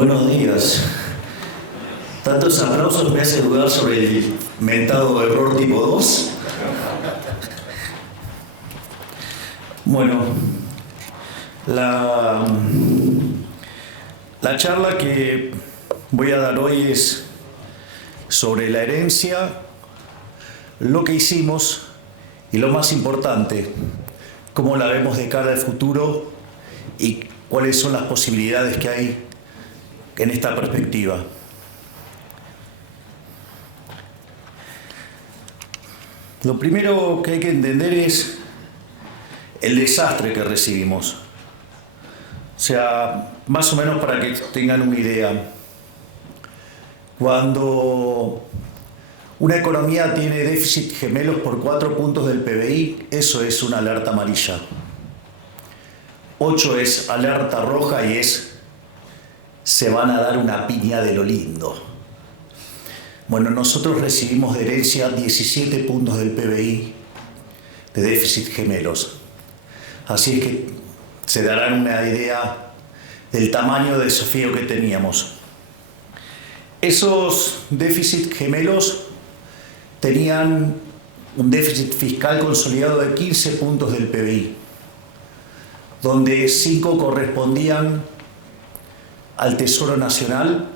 Buenos días. Tantos aplausos me hace dudar sobre el mentado error tipo 2. Bueno, la charla que voy a dar hoy es sobre la herencia, lo que hicimos y lo más importante, cómo la vemos de cara al futuro y cuáles son las posibilidades que hay en esta perspectiva. Lo primero que hay que entender es el desastre que recibimos. O sea, más o menos para que tengan una idea. Cuando una economía tiene déficit gemelos por 4 puntos del PBI, eso es una alerta amarilla. 8 es alerta roja y se van a dar una piña de lo lindo. Bueno, nosotros recibimos de herencia 17 puntos del PBI de déficit gemelos. Así es que se darán una idea del tamaño de desafío que teníamos. Esos déficit gemelos tenían un déficit fiscal consolidado de 15 puntos del PBI, donde 5 correspondían al Tesoro Nacional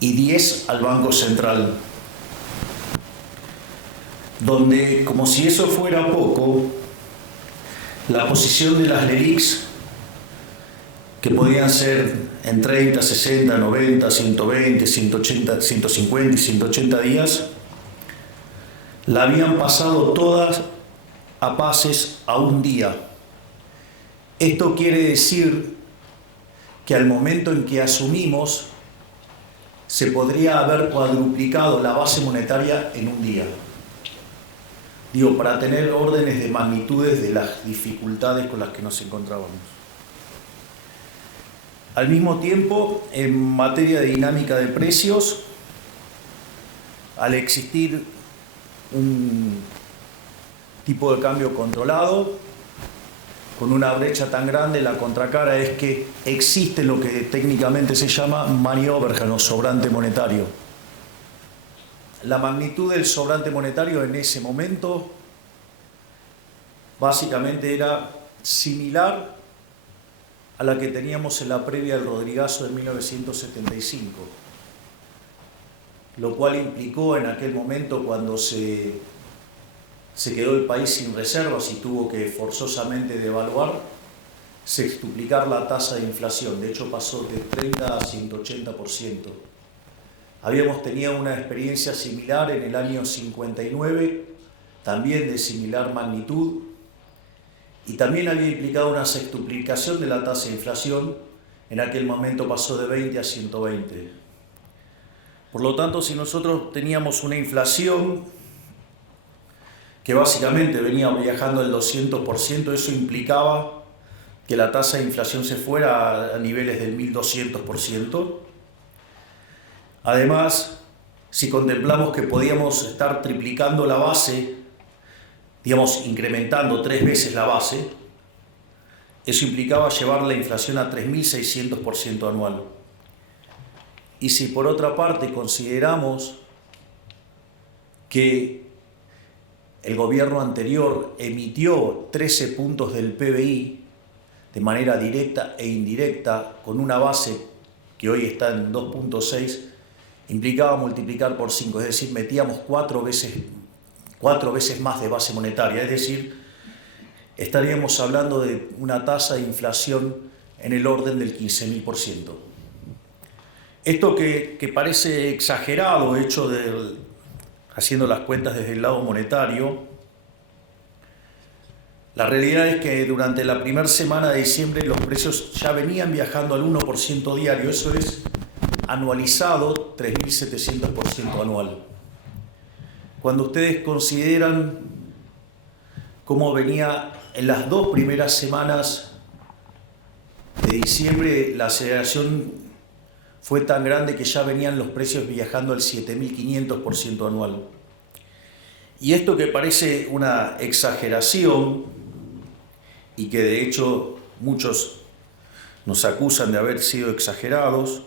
y 10 al Banco Central. Donde, como si eso fuera poco, la posición de las LELIQs, que podían ser en 30, 60, 90, 120, 180, 150 y 180 días, la habían pasado todas a pases a un día. Esto quiere decir que al momento en que asumimos, se podría haber cuadruplicado la base monetaria en un día. Digo, para tener órdenes de magnitudes de las dificultades con las que nos encontrábamos. Al mismo tiempo, en materia de dinámica de precios, al existir un tipo de cambio controlado, con una brecha tan grande, la contracara es que existe lo que técnicamente se llama money overhang o sobrante monetario. La magnitud del sobrante monetario en ese momento básicamente era similar a la que teníamos en la previa del Rodrigazo de 1975, lo cual implicó en aquel momento, cuando se quedó el país sin reservas y tuvo que forzosamente devaluar, sextuplicar la tasa de inflación. De hecho, pasó de 30 a 180%. Habíamos tenido una experiencia similar en el año 59, también de similar magnitud, y también había implicado una sextuplicación de la tasa de inflación. En aquel momento pasó de 20 a 120. Por lo tanto, si nosotros teníamos una inflación que básicamente venía viajando el 200%, eso implicaba que la tasa de inflación se fuera a niveles del 1200%. Además, si contemplamos que podíamos estar triplicando la base, digamos, incrementando 3 veces la base, eso implicaba llevar la inflación a 3600% anual. Y si por otra parte consideramos que el gobierno anterior emitió 13 puntos del PBI de manera directa e indirecta, con una base que hoy está en 2.6, implicaba multiplicar por 5, es decir, metíamos 4 veces más de base monetaria, es decir, estaríamos hablando de una tasa de inflación en el orden del 15.000%. Esto que parece exagerado, hecho haciendo las cuentas desde el lado monetario, la realidad es que durante la primera semana de diciembre los precios ya venían viajando al 1% diario, eso es anualizado 3.700% anual. Cuando ustedes consideran cómo venía en las 2 primeras semanas de diciembre, la aceleración fue tan grande que ya venían los precios viajando al 7.500% anual. Y esto, que parece una exageración y que de hecho muchos nos acusan de haber sido exagerados,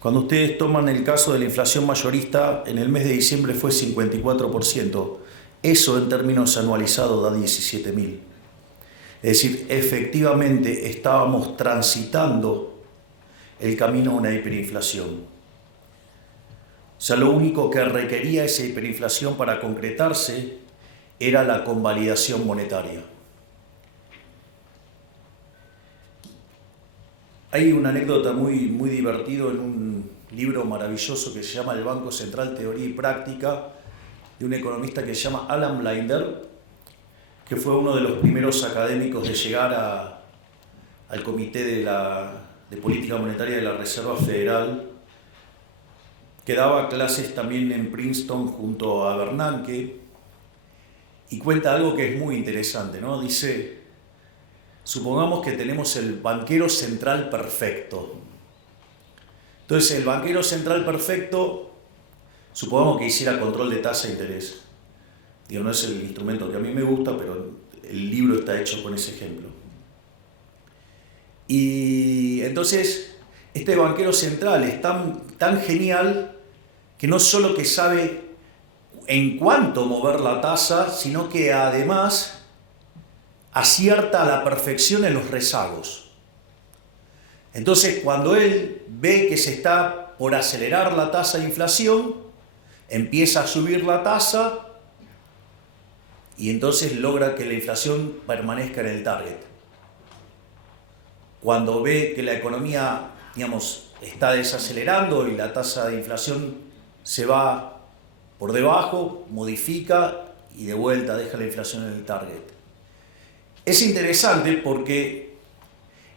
Cuando ustedes toman el caso de la inflación mayorista, en el mes de diciembre fue 54%. Eso en términos anualizados da 17.000. Es decir, efectivamente estábamos transitando el camino a una hiperinflación. O sea, lo único que requería esa hiperinflación para concretarse era la convalidación monetaria. Hay una anécdota muy divertida en un libro maravilloso que se llama El Banco Central, Teoría y Práctica, de un economista que se llama Alan Blinder, que fue uno de los primeros académicos de llegar al Comité de Política Monetaria de la Reserva Federal, que daba clases también en Princeton junto a Bernanke, y cuenta algo que es muy interesante, ¿no? Dice, supongamos que tenemos el banquero central perfecto. Entonces, el banquero central perfecto, supongamos que hiciera control de tasa de interés. Digo, no es el instrumento que a mí me gusta, pero el libro está hecho con ese ejemplo. Y entonces, este banquero central es tan genial que no solo que sabe en cuánto mover la tasa, sino que además acierta a la perfección en los rezagos. Entonces, cuando él ve que se está por acelerar la tasa de inflación, empieza a subir la tasa y entonces logra que la inflación permanezca en el target. Cuando ve que la economía, digamos, está desacelerando y la tasa de inflación se va por debajo, modifica y de vuelta deja la inflación en el target. Es interesante porque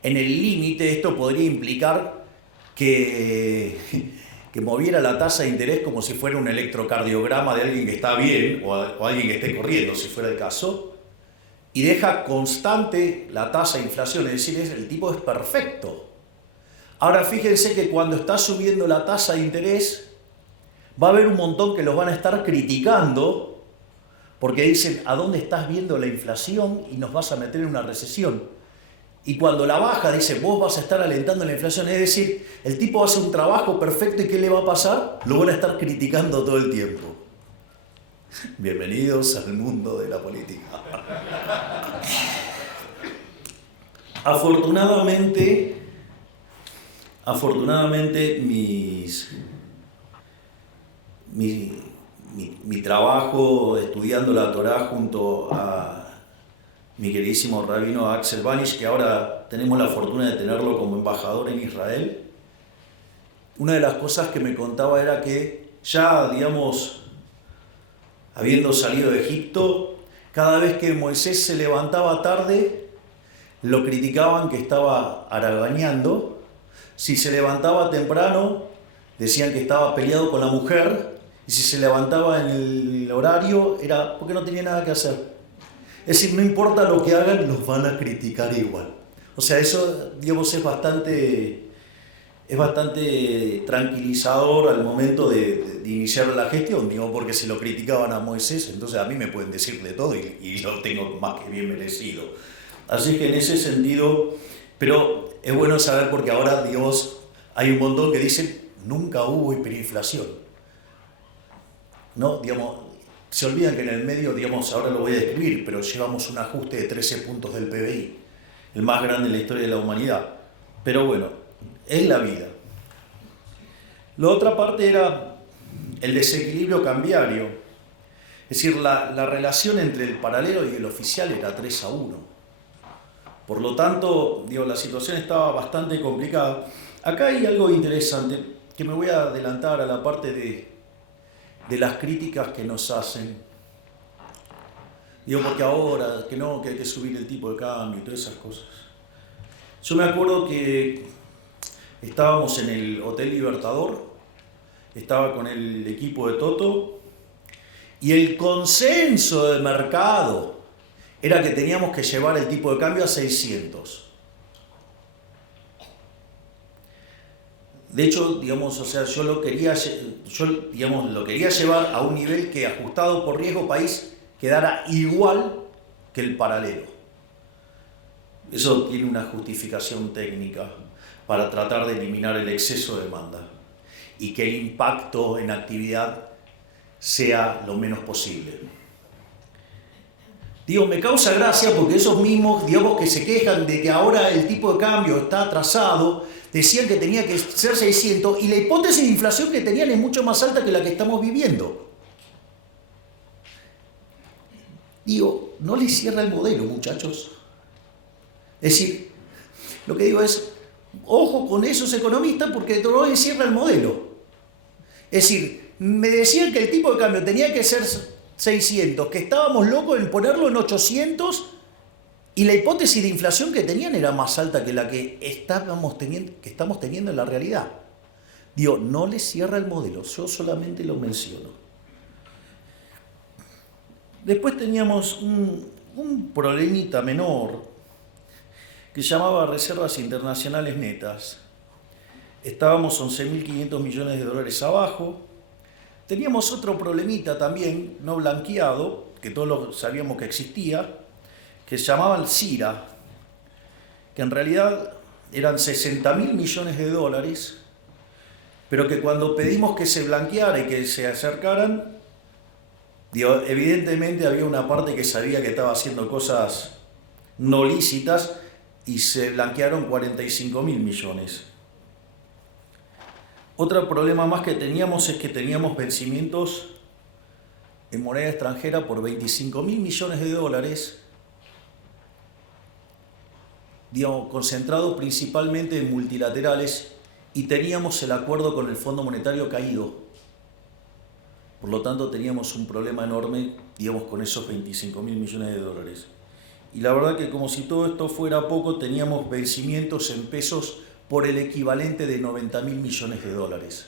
en el límite esto podría implicar que moviera la tasa de interés como si fuera un electrocardiograma de alguien que está bien o alguien que esté corriendo, si fuera el caso, y deja constante la tasa de inflación, es decir, el tipo es perfecto. Ahora fíjense que cuando está subiendo la tasa de interés, va a haber un montón que los van a estar criticando porque dicen, ¿a dónde estás viendo la inflación y nos vas a meter en una recesión? Y cuando la baja, dice, vos vas a estar alentando la inflación. Es decir, el tipo hace un trabajo perfecto y ¿qué le va a pasar? Lo van a estar criticando todo el tiempo. Bienvenidos al mundo de la política. Afortunadamente mi trabajo estudiando la Torá junto a mi queridísimo rabino Axel Banish, que ahora tenemos la fortuna de tenerlo como embajador en Israel, una de las cosas que me contaba era que ya, digamos, habiendo salido de Egipto, cada vez que Moisés se levantaba tarde, lo criticaban que estaba haraganeando. Si se levantaba temprano, decían que estaba peleado con la mujer, y si se levantaba en el horario, era porque no tenía nada que hacer. Es decir, no importa lo que hagan, los van a criticar igual. O sea, eso, digamos, es bastante tranquilizador al momento de iniciar la gestión, digo, porque si lo criticaban a Moisés, entonces a mí me pueden decir de todo y lo tengo más que bien merecido. Así que en ese sentido, pero es bueno saber porque ahora, digamos, hay un montón que dicen, nunca hubo hiperinflación. ¿No? Digamos, se olvidan que en el medio, digamos, ahora lo voy a describir, pero llevamos un ajuste de 13 puntos del PBI, el más grande en la historia de la humanidad. Pero bueno, es la vida. La otra parte era el desequilibrio cambiario. Es decir, la relación entre el paralelo y el oficial era 3-1. Por lo tanto, digo, la situación estaba bastante complicada. Acá hay algo interesante, que me voy a adelantar a la parte de las críticas que nos hacen. Digo, porque ahora, que no, que hay que subir el tipo de cambio y todas esas cosas. Yo me acuerdo que estábamos en el Hotel Libertador, estaba con el equipo de Toto, y el consenso de mercado era que teníamos que llevar el tipo de cambio a 600. De hecho, digamos, o sea, yo lo quería llevar a un nivel que, ajustado por riesgo país, quedara igual que el paralelo. Eso tiene una justificación técnica para tratar de eliminar el exceso de demanda. y que el impacto en actividad sea lo menos posible. Digo, me causa gracia porque esos mismos, digamos, que se quejan de que ahora el tipo de cambio está atrasado, decían que tenía que ser 600 y la hipótesis de inflación que tenían es mucho más alta que la que estamos viviendo. Digo, no les cierra el modelo, muchachos. Es decir, lo que digo es, ojo con esos economistas porque no les cierra el modelo. Es decir, me decían que el tipo de cambio tenía que ser 600, que estábamos locos en ponerlo en 800 y la hipótesis de inflación que tenían era más alta que la que estamos teniendo en la realidad. Digo, no les cierra el modelo, yo solamente lo menciono. Después teníamos un problemita menor que se llamaba reservas internacionales netas. Estábamos 11.500 millones de dólares abajo. Teníamos otro problemita también, no blanqueado, que todos sabíamos que existía, que se llamaba el CIRA, que en realidad eran 60.000 millones de dólares, pero que cuando pedimos que se blanqueara y que se acercaran, evidentemente había una parte que sabía que estaba haciendo cosas no lícitas y se blanquearon 45.000 millones. Otro problema más que teníamos es que teníamos vencimientos en moneda extranjera por 25.000 millones de dólares, concentrados principalmente en multilaterales, y teníamos el acuerdo con el Fondo Monetario caído. Por lo tanto, teníamos un problema enorme, con esos 25.000 millones de dólares. Y la verdad que como si todo esto fuera poco, teníamos vencimientos en pesos por el equivalente de 90.000 millones de dólares.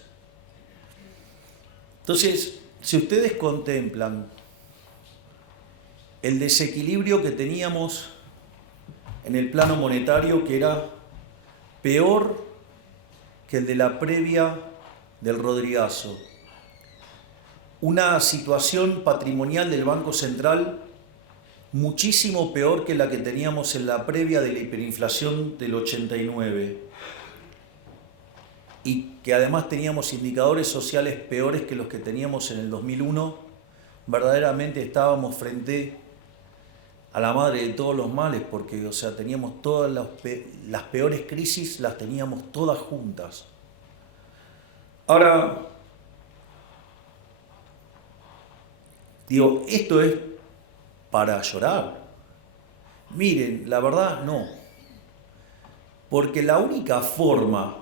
Entonces, si ustedes contemplan el desequilibrio que teníamos en el plano monetario, que era peor que el de la previa del Rodrigazo, una situación patrimonial del Banco Central muchísimo peor que la que teníamos en la previa de la hiperinflación del 89, y que además teníamos indicadores sociales peores que los que teníamos en el 2001, verdaderamente estábamos frente a la madre de todos los males, porque teníamos todas las peores crisis, las teníamos todas juntas. Ahora, esto es para llorar. Miren, la verdad no. Porque la única forma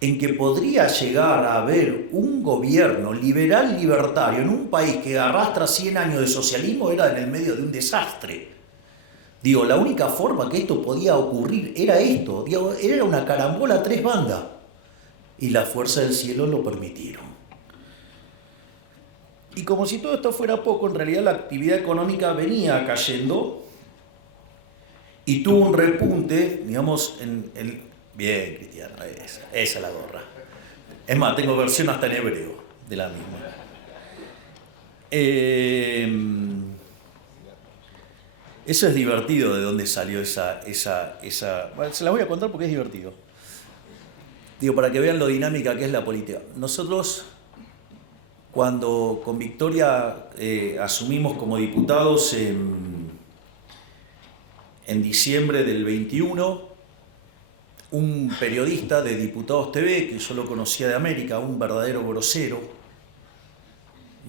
en que podría llegar a haber un gobierno liberal libertario en un país que arrastra 100 años de socialismo era en el medio de un desastre. La única forma que esto podía ocurrir era esto. Era una carambola a tres bandas. Y la fuerza del cielo lo permitieron. Y como si todo esto fuera poco, en realidad la actividad económica venía cayendo y tuvo un repunte, en el... Bien, Cristiano, esa es la gorra. Es más, tengo versión hasta en hebreo de la misma. Eso es divertido, de dónde salió esa... Bueno, se la voy a contar porque es divertido. Para que vean lo dinámica que es la política. Nosotros, cuando con Victoria asumimos como diputados en diciembre del 21, un periodista de Diputados TV, que yo lo conocía de América, un verdadero grosero,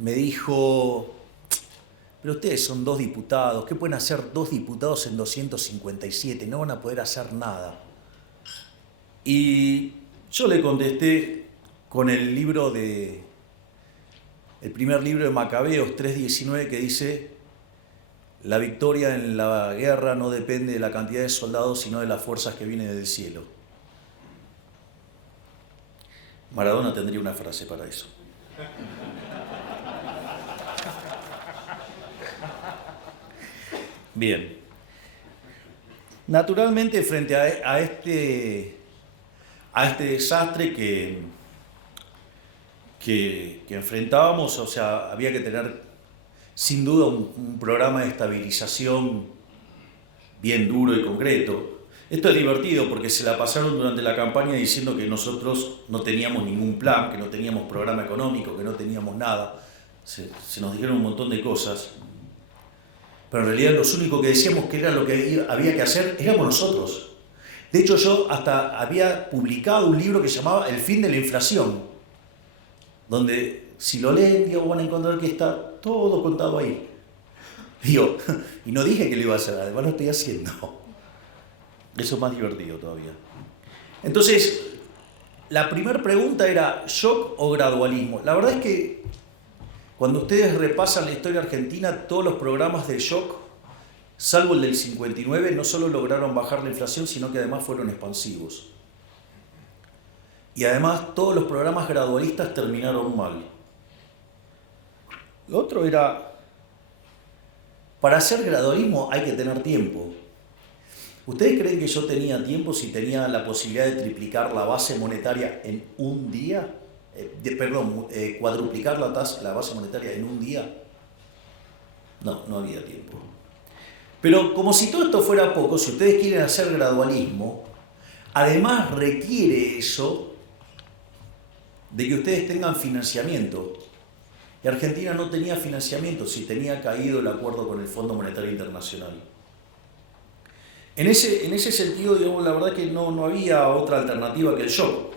me dijo: pero ustedes son 2 diputados, ¿qué pueden hacer 2 diputados en 257? No van a poder hacer nada. Y yo le contesté con el primer libro de Macabeos 3:19, que dice: la victoria en la guerra no depende de la cantidad de soldados, sino de las fuerzas que vienen del cielo. Maradona tendría una frase para eso. Bien. Naturalmente, frente a este desastre que enfrentábamos, había que tener sin duda un programa de estabilización bien duro y concreto. Esto es divertido porque se la pasaron durante la campaña diciendo que nosotros no teníamos ningún plan, que no teníamos programa económico, que no teníamos nada. Se nos dijeron un montón de cosas. Pero en realidad los únicos que decíamos que era lo que había que hacer éramos nosotros. De hecho, yo hasta había publicado un libro que se llamaba El fin de la inflación, donde si lo leen, van a encontrar que está todo contado ahí. Y no dije que lo iba a hacer, además lo estoy haciendo. Eso es más divertido todavía. Entonces, la primera pregunta era, ¿shock o gradualismo? La verdad es que cuando ustedes repasan la historia argentina, todos los programas de shock, salvo el del 59, no solo lograron bajar la inflación, sino que además fueron expansivos. Y además todos los programas gradualistas terminaron mal. Lo otro era, para hacer gradualismo hay que tener tiempo. ¿Ustedes creen que yo tenía tiempo si tenía la posibilidad de triplicar la base monetaria en un día? Cuadruplicar la base monetaria en un día. No había tiempo. Pero como si todo esto fuera poco, si ustedes quieren hacer gradualismo, además requiere eso de que ustedes tengan financiamiento. Y Argentina no tenía financiamiento si tenía caído el acuerdo con el Fondo Monetario Internacional. En ese sentido, digamos, la verdad que no había otra alternativa que el shock.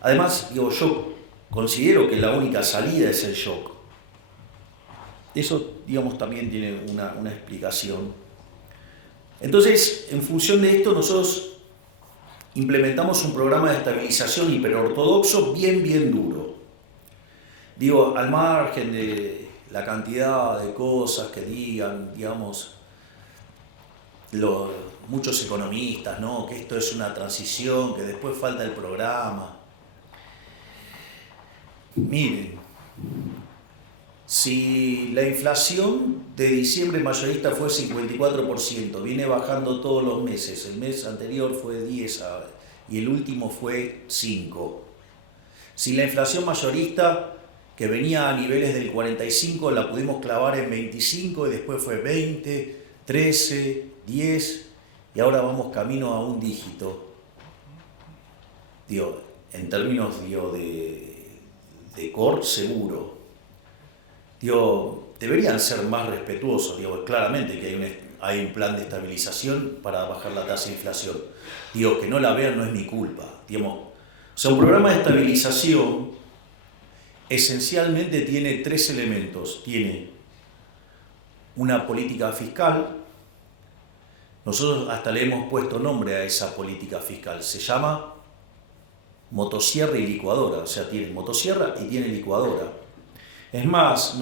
Además, yo considero que la única salida es el shock. Eso, digamos, también tiene una explicación. Entonces, en función de esto, nosotros implementamos un programa de estabilización hiperortodoxo bien duro. Al margen de la cantidad de cosas que digan, digamos, muchos economistas, ¿no? Que esto es una transición, que después falta el programa. Miren, si la inflación de diciembre mayorista fue 54%, viene bajando todos los meses, el mes anterior fue 10 y el último fue 5. Si la inflación mayorista, que venía a niveles del 45, la pudimos clavar en 25 y después fue 20, 13, 10 y ahora vamos camino a un dígito. En términos de core seguro. Deberían ser más respetuosos. Claramente que hay un plan de estabilización para bajar la tasa de inflación. Que no la vean no es mi culpa. Un programa de estabilización esencialmente tiene 3 elementos. Tiene una política fiscal. Nosotros hasta le hemos puesto nombre a esa política fiscal. Se llama motosierra y licuadora. O sea, tiene motosierra y tiene licuadora. Es más,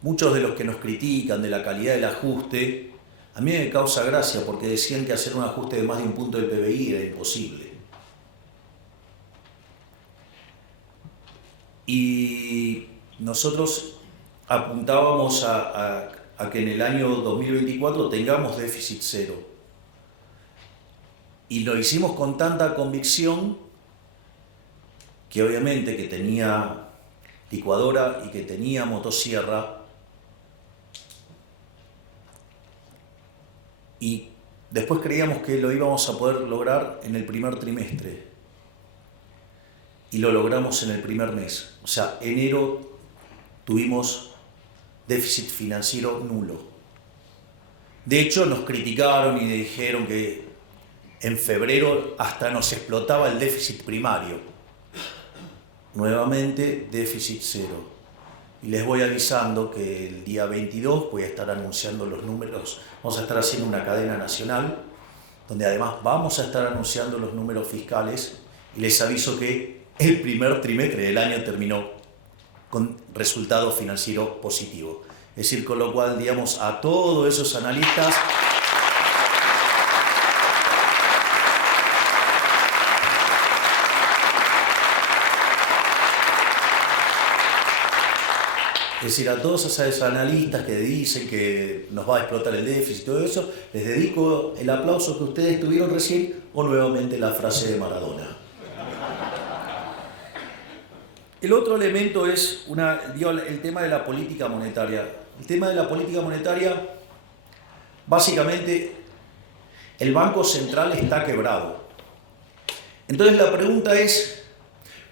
muchos de los que nos critican de la calidad del ajuste, a mí me causa gracia porque decían que hacer un ajuste de más de un punto del PBI era imposible. Y nosotros apuntábamos a que en el año 2024 tengamos déficit cero. Y lo hicimos con tanta convicción que obviamente que tenía licuadora y que tenía motosierra. Y después creíamos que lo íbamos a poder lograr en el primer trimestre. Y lo logramos en el primer mes. O sea, enero tuvimos déficit financiero nulo. De hecho, nos criticaron y dijeron que en febrero hasta nos explotaba el déficit primario. Nuevamente, déficit cero. Y les voy avisando que el día 22 voy a estar anunciando los números. Vamos a estar haciendo una cadena nacional, donde además vamos a estar anunciando los números fiscales. Y les aviso que el primer trimestre del año terminó con resultado financiero positivo. Es decir, con lo cual, digamos, a todos esos analistas es decir, a todos esos analistas que dicen que nos va a explotar el déficit y todo eso, les dedico el aplauso que ustedes tuvieron recién o nuevamente la frase de Maradona. El otro elemento es el tema de la política monetaria. El tema de la política monetaria, básicamente el Banco Central está quebrado. Entonces la pregunta es,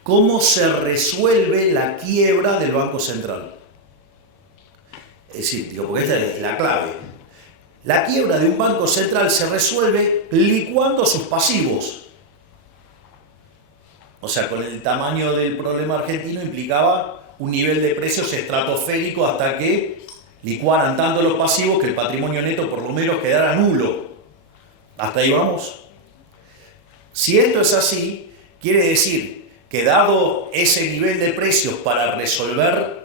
¿cómo se resuelve la quiebra del Banco Central? Es decir, porque esta es la clave. La quiebra de un banco central se resuelve licuando sus pasivos. O sea, con el tamaño del problema argentino implicaba un nivel de precios estratosférico hasta que licuaran tanto los pasivos que el patrimonio neto por lo menos quedara nulo. ¿Hasta ahí vamos? Si esto es así, quiere decir que dado ese nivel de precios para resolver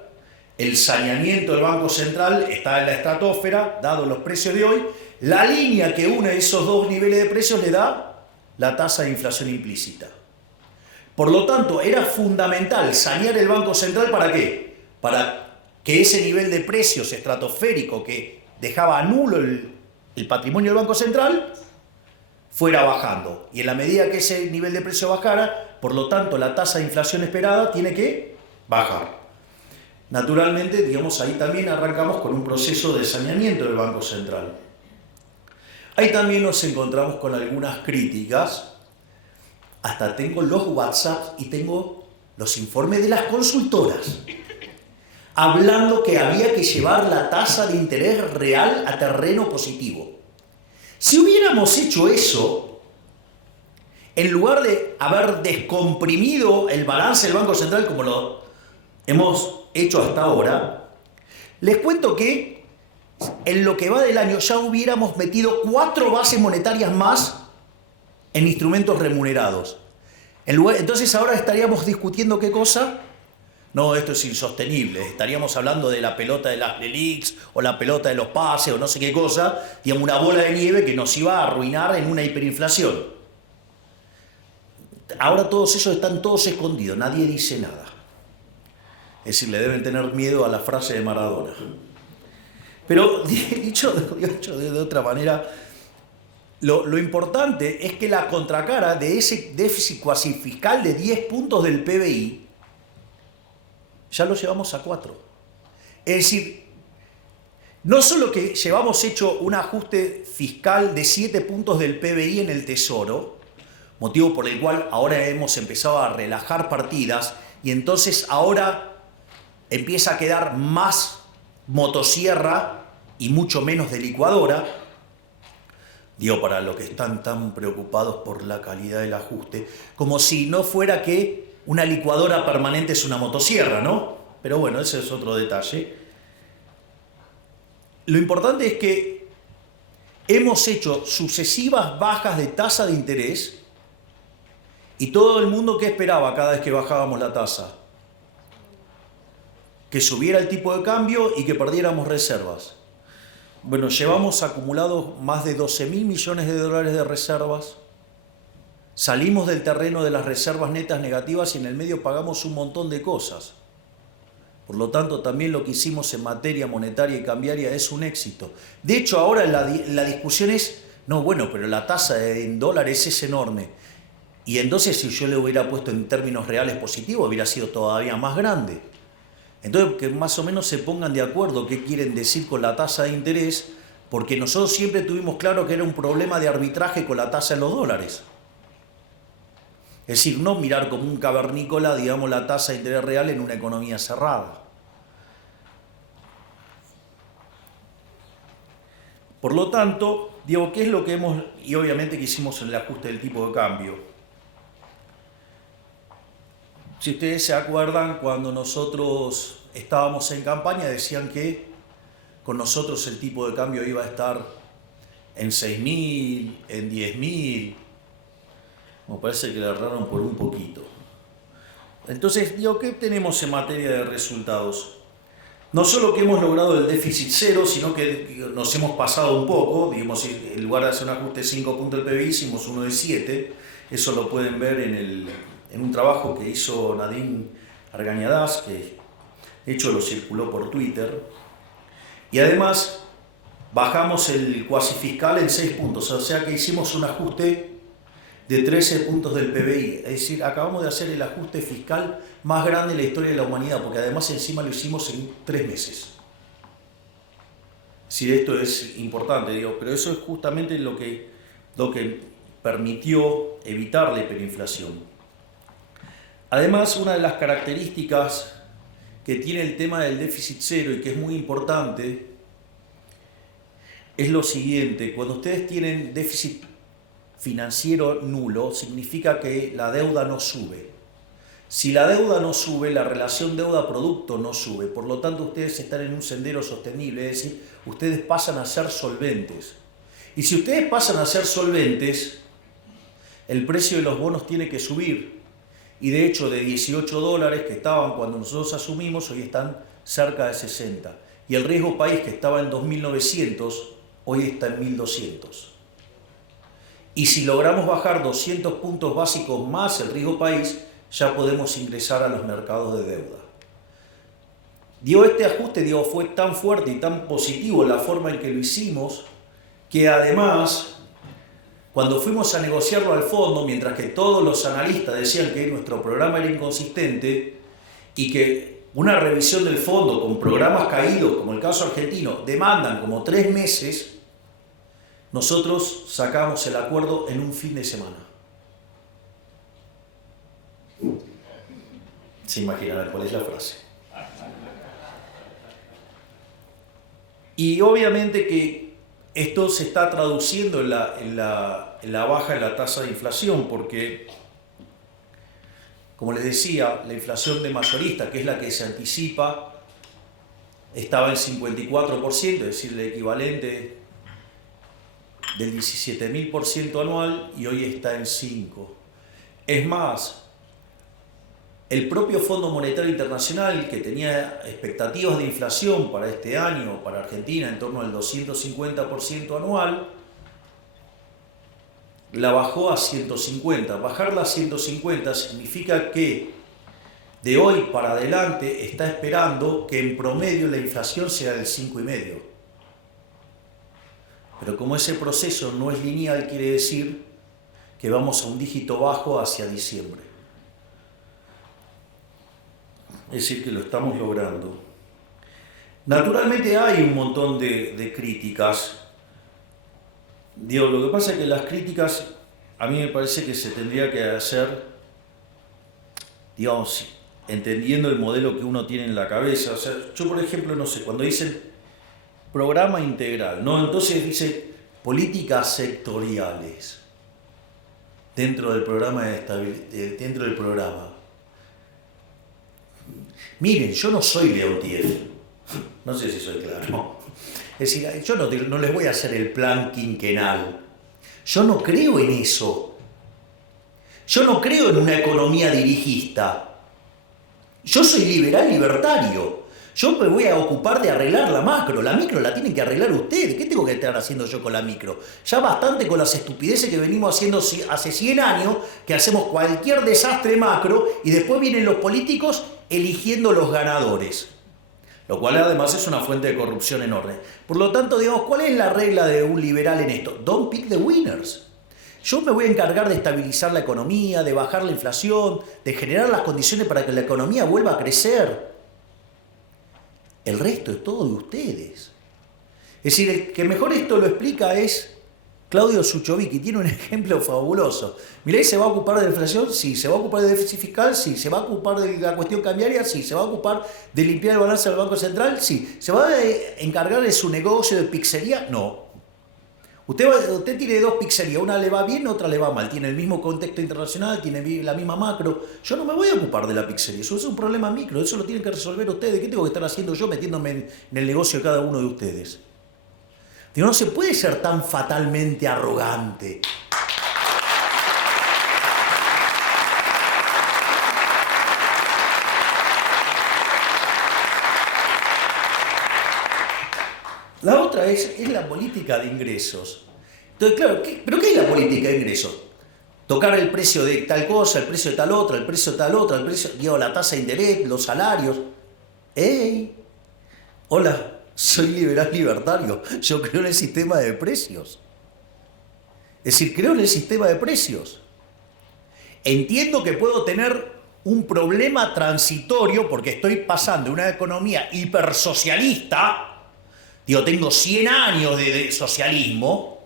el saneamiento del Banco Central está en la estratosfera, dado los precios de hoy, la línea que une esos dos niveles de precios le da la tasa de inflación implícita. Por lo tanto, era fundamental sanear el Banco Central, ¿para qué? Para que ese nivel de precios estratosférico que dejaba nulo el patrimonio del Banco Central fuera bajando. Y en la medida que ese nivel de precio bajara, por lo tanto, la tasa de inflación esperada tiene que bajar. Naturalmente, digamos, ahí también arrancamos con un proceso de saneamiento del Banco Central. Ahí también nos encontramos con algunas críticas. Hasta tengo los WhatsApp y tengo los informes de las consultoras hablando que había que llevar la tasa de interés real a terreno positivo. Si hubiéramos hecho eso, en lugar de haber descomprimido el balance del Banco Central como lo hemos hecho hasta ahora, les cuento que en lo que va del año ya hubiéramos metido 4 bases monetarias más en instrumentos remunerados. Entonces ahora estaríamos discutiendo ¿qué cosa? No, esto es insostenible. Estaríamos hablando de la pelota de las LELIQs o la pelota de los pases o no sé qué cosa, digamos una bola de nieve que nos iba a arruinar en una hiperinflación. Ahora todos esos están todos escondidos, nadie dice nada. Es decir, le deben tener miedo a la frase de Maradona. Pero dicho de otra manera, lo importante es que la contracara de ese déficit cuasi fiscal de 10 puntos del PBI ya lo llevamos a 4. Es decir, no solo que llevamos hecho un ajuste fiscal de 7 puntos del PBI en el Tesoro, motivo por el cual ahora hemos empezado a relajar partidas y entonces ahora empieza a quedar más motosierra y mucho menos de licuadora. Digo, para los que están tan preocupados por la calidad del ajuste, como si no fuera que una licuadora permanente es una motosierra, ¿no? Pero bueno, ese es otro detalle. Lo importante es que hemos hecho sucesivas bajas de tasa de interés y todo el mundo ¿qué esperaba cada vez que bajábamos la tasa? Que subiera el tipo de cambio y que perdiéramos reservas. Bueno, llevamos acumulados más de 12.000 millones de dólares de reservas. Salimos del terreno de las reservas netas negativas y en el medio pagamos un montón de cosas. Por lo tanto, también lo que hicimos en materia monetaria y cambiaria es un éxito. De hecho, ahora la discusión es, no, bueno, pero la tasa en dólares es enorme. Y entonces, si yo le hubiera puesto en términos reales positivos, hubiera sido todavía más grande. Entonces, que más o menos se pongan de acuerdo qué quieren decir con la tasa de interés, porque nosotros siempre tuvimos claro que era un problema de arbitraje con la tasa en los dólares. Es decir, no mirar como un cavernícola, digamos, la tasa de interés real en una economía cerrada. Por lo tanto, digo, ¿qué es lo que hemos, y obviamente que hicimos en el ajuste del tipo de cambio? Si ustedes se acuerdan, cuando nosotros estábamos en campaña, decían que con nosotros el tipo de cambio iba a estar en 6.000, en 10.000. Me parece que le erraron por un poquito. Entonces, digo, ¿qué tenemos en materia de resultados? No solo que hemos logrado el déficit cero, sino que nos hemos pasado un poco. Digamos, en lugar de hacer un ajuste de 5 puntos del PBI, hicimos uno de 7. Eso lo pueden ver en un trabajo que hizo Nadine Argañadás, que de hecho lo circuló por Twitter. Y además bajamos el cuasi fiscal en 6 puntos, o sea que hicimos un ajuste de 13 puntos del PBI. Es decir, acabamos de hacer el ajuste fiscal más grande en la historia de la humanidad, porque además encima lo hicimos en 3 meses. Es Sí, esto es importante, digo, pero eso es justamente lo que permitió evitar la hiperinflación. Además, una de las características que tiene el tema del déficit cero y que es muy importante es lo siguiente: cuando ustedes tienen déficit financiero nulo, significa que la deuda no sube. Si la deuda no sube, la relación deuda-producto no sube. Por lo tanto, ustedes están en un sendero sostenible, es decir, ustedes pasan a ser solventes. Y si ustedes pasan a ser solventes, el precio de los bonos tiene que subir. Y de hecho, de $18 que estaban cuando nosotros asumimos, hoy están cerca de 60. Y el riesgo país, que estaba en 2.900, hoy está en 1.200. Y si logramos bajar 200 puntos básicos más el riesgo país, ya podemos ingresar a los mercados de deuda. Este ajuste fue tan fuerte y tan positivo la forma en que lo hicimos, que además, cuando fuimos a negociarlo al fondo, mientras que todos los analistas decían que nuestro programa era inconsistente y que una revisión del fondo con programas caídos, como el caso argentino, demandan como 3 meses, nosotros sacamos el acuerdo en un fin de semana. Se imaginarán cuál es la frase. Y obviamente que esto se está traduciendo en la baja de la tasa de inflación, porque, como les decía, la inflación de mayorista, que es la que se anticipa, estaba en 54%, es decir, el equivalente del 17.000% anual, y hoy está en 5%. Es más, el propio Fondo Monetario Internacional, que tenía expectativas de inflación para este año, para Argentina, en torno al 250% anual, la bajó a 150. Bajarla a 150 significa que de hoy para adelante está esperando que en promedio la inflación sea del 5,5. Pero como ese proceso no es lineal, quiere decir que vamos a un dígito bajo hacia diciembre. Es decir, que lo estamos logrando. Naturalmente hay un montón de críticas. Lo que pasa es que las críticas, a mí me parece que se tendría que hacer, entendiendo el modelo que uno tiene en la cabeza. O sea, yo, por ejemplo, no sé, cuando dicen programa integral, ¿no? Entonces dice políticas sectoriales dentro del programa dentro del programa. Miren, yo no soy Leontiev, no sé si soy claro. Es decir, yo no les voy a hacer el plan quinquenal. Yo no creo en eso. Yo no creo en una economía dirigista. Yo soy liberal libertario. Yo me voy a ocupar de arreglar la macro. La micro la tienen que arreglar ustedes. ¿Qué tengo que estar haciendo yo con la micro? Ya bastante con las estupideces que venimos haciendo hace 100 años, que hacemos cualquier desastre macro y después vienen los políticos eligiendo los ganadores. Lo cual además es una fuente de corrupción enorme. Por lo tanto, ¿cuál es la regla de un liberal en esto? Don't pick the winners. Yo me voy a encargar de estabilizar la economía, de bajar la inflación, de generar las condiciones para que la economía vuelva a crecer. El resto es todo de ustedes. Es decir, el que mejor esto lo explica es Claudio Suchovicki. Tiene un ejemplo fabuloso. Milei se va a ocupar de la inflación, sí. Se va a ocupar del déficit fiscal, sí. Se va a ocupar de la cuestión cambiaria, sí. Se va a ocupar de limpiar el balance del Banco Central, sí. ¿Se va a encargar de su negocio de pizzería? No. Usted tiene 2 pizzerías, una le va bien, otra le va mal. Tiene el mismo contexto internacional, tiene la misma macro. Yo no me voy a ocupar de la pizzería, eso es un problema micro, eso lo tienen que resolver ustedes. ¿Qué tengo que estar haciendo yo metiéndome en el negocio de cada uno de ustedes? No se puede ser tan fatalmente arrogante. La otra es la política de ingresos. Entonces, claro, ¿pero qué es la política de ingresos? Tocar el precio de tal cosa, el precio de tal otra, el precio de tal otra, el precio, la tasa de interés, los salarios. ¡Ey! Hola. Soy liberal libertario, yo creo en el sistema de precios. Es decir, creo en el sistema de precios. Entiendo que puedo tener un problema transitorio porque estoy pasando de una economía hipersocialista, Digo, tengo 100 años de socialismo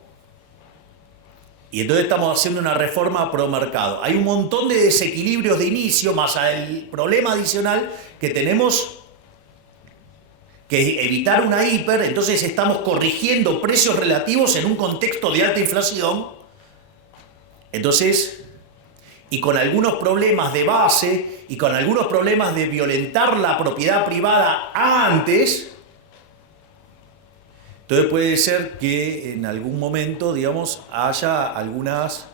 y entonces estamos haciendo una reforma pro mercado. Hay un montón de desequilibrios de inicio, más el problema adicional que tenemos que evitar una hiper, entonces estamos corrigiendo precios relativos en un contexto de alta inflación. Entonces, y con algunos problemas de base y con algunos problemas de violentar la propiedad privada antes, entonces puede ser que en algún momento, digamos, haya algunas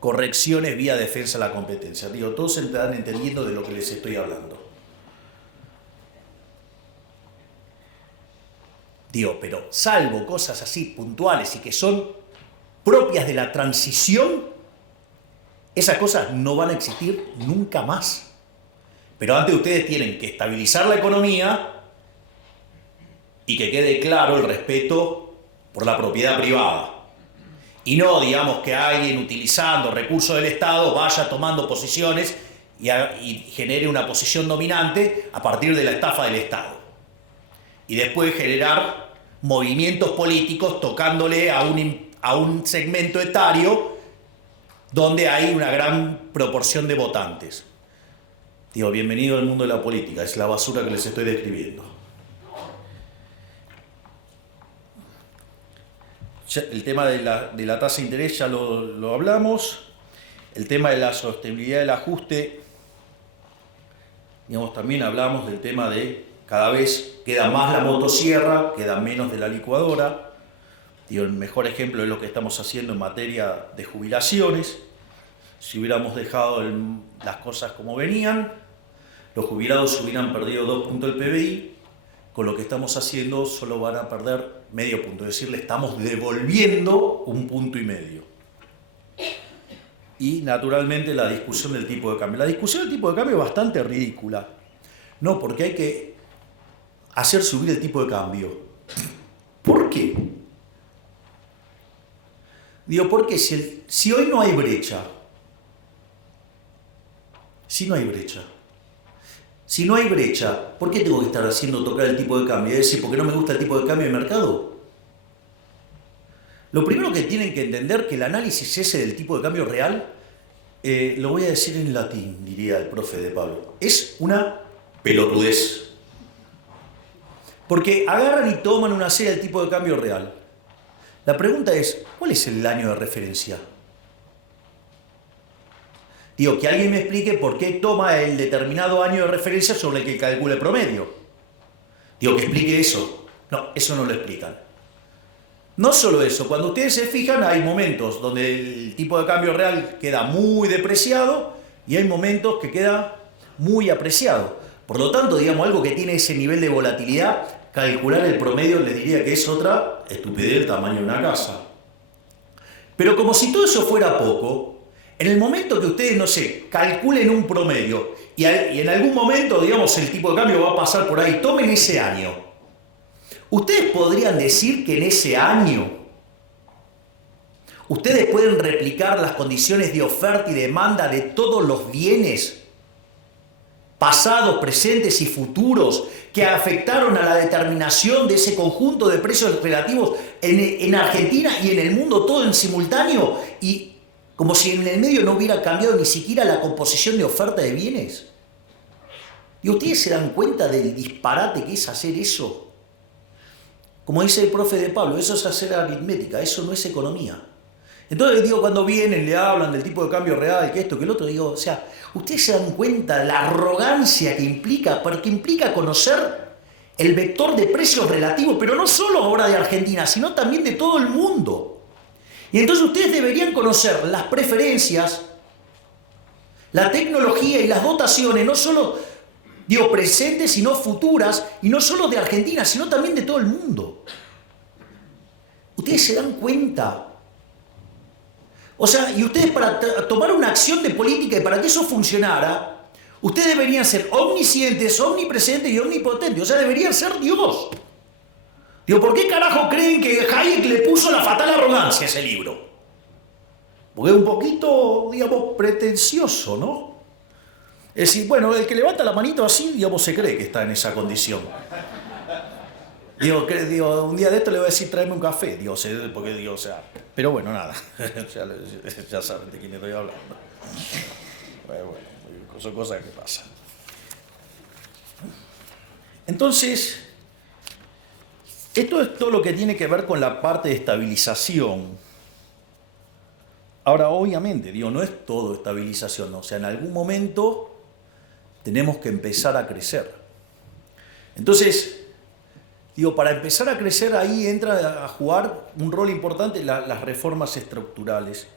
correcciones vía defensa de la competencia. Digo, todos se están entendiendo de lo que les estoy hablando. Digo, pero salvo cosas así puntuales y que son propias de la transición, esas cosas no van a existir nunca más. Pero antes ustedes tienen que estabilizar la economía y que quede claro el respeto por la propiedad privada. Y no, digamos, que alguien utilizando recursos del Estado vaya tomando posiciones y genere una posición dominante a partir de la estafa del Estado. Y después generar movimientos políticos tocándole a un segmento etario donde hay una gran proporción de votantes. Digo, bienvenido al mundo de la política, es la basura que les estoy describiendo. El tema de la tasa de interés ya lo hablamos. El tema de la sostenibilidad del ajuste, digamos, también hablamos del tema de cada vez queda más la motosierra, queda menos de la licuadora. Digo, el mejor ejemplo es lo que estamos haciendo en materia de jubilaciones. Si hubiéramos dejado las cosas como venían, los jubilados hubieran perdido 2 puntos del PBI, con lo que estamos haciendo solo van a perder medio punto, es decir, le estamos devolviendo 1,5 puntos. Y naturalmente la discusión del tipo de cambio. La discusión del tipo de cambio es bastante ridícula. No, porque hay que hacer subir el tipo de cambio. ¿Por qué? Digo, porque si hoy no hay brecha, si no hay brecha, ¿por qué tengo que estar haciendo tocar el tipo de cambio? Es decir, ¿por qué no me gusta el tipo de cambio de mercado? Lo primero que tienen que entender que el análisis ese del tipo de cambio real, lo voy a decir en latín, diría el profe de Pablo, es una pelotudez. Porque agarran y toman una serie del tipo de cambio real. La pregunta es, ¿cuál es el año de referencia? Digo, que alguien me explique por qué toma el determinado año de referencia sobre el que calcula el promedio. Digo, que explique eso. No, eso no lo explican. No solo eso, cuando ustedes se fijan, hay momentos donde el tipo de cambio real queda muy depreciado y hay momentos que queda muy apreciado. Por lo tanto, digamos, algo que tiene ese nivel de volatilidad, calcular el promedio les diría que es otra estupidez del tamaño de una casa. Pero como si todo eso fuera poco, en el momento que ustedes, no sé, calculen un promedio y en algún momento, digamos, el tipo de cambio va a pasar por ahí, tomen ese año. Ustedes podrían decir que en ese año ustedes pueden replicar las condiciones de oferta y demanda de todos los bienes pasados, presentes y futuros que afectaron a la determinación de ese conjunto de precios relativos en Argentina y en el mundo todo en simultáneo, y como si en el medio no hubiera cambiado ni siquiera la composición de oferta de bienes. ¿Y ustedes se dan cuenta del disparate que es hacer eso? Como dice el profe de Pablo, eso es hacer aritmética, eso no es economía. Entonces digo, cuando vienen, le hablan del tipo de cambio real, que esto, que el otro, digo, o sea, ustedes se dan cuenta de la arrogancia que implica, porque implica conocer el vector de precios relativos, pero no solo ahora de Argentina, sino también de todo el mundo. Y entonces ustedes deberían conocer las preferencias, la tecnología y las dotaciones, no solo, digo, presentes, sino futuras, y no solo de Argentina, sino también de todo el mundo. Ustedes se dan cuenta. O sea, y ustedes para tomar una acción de política y para que eso funcionara, ustedes deberían ser omniscientes, omnipresentes y omnipotentes. O sea, deberían ser Dios. Digo, ¿por qué carajo creen que Hayek le puso La fatal arrogancia a ese libro? Porque es un poquito, digamos, pretencioso, ¿no? Es decir, bueno, el que levanta la manito así, digamos, se cree que está en esa condición. Digo, un día de esto le voy a decir tráeme un café, porque digo, o sea, pero bueno, nada, ya saben de quién estoy hablando. Bueno, son cosas que pasan. Entonces, esto es todo lo que tiene que ver con la parte de estabilización. Ahora, obviamente, no es todo estabilización, o sea, en algún momento tenemos que empezar a crecer. Entonces, para empezar a crecer ahí entra a jugar un rol importante las reformas estructurales.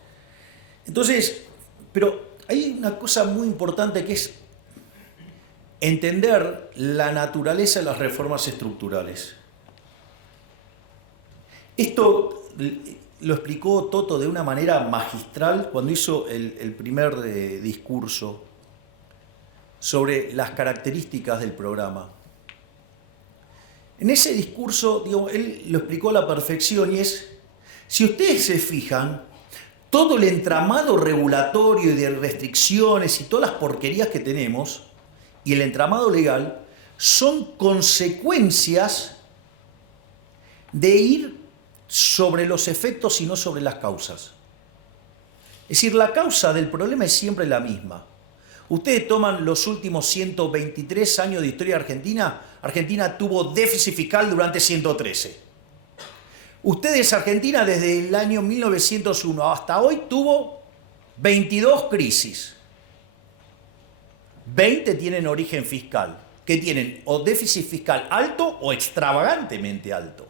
Entonces, pero hay una cosa muy importante que es entender la naturaleza de las reformas estructurales. Esto lo explicó Toto de una manera magistral cuando hizo el primer discurso sobre las características del programa. En ese discurso, él lo explicó a la perfección y es, si ustedes se fijan, todo el entramado regulatorio y de restricciones y todas las porquerías que tenemos y el entramado legal son consecuencias de ir sobre los efectos y no sobre las causas. Es decir, la causa del problema es siempre la misma. Ustedes toman los últimos 123 años de historia argentina, Argentina tuvo déficit fiscal durante 113. Ustedes, Argentina, desde el año 1901 hasta hoy tuvo 22 crisis. 20 tienen origen fiscal, que tienen o déficit fiscal alto o extravagantemente alto.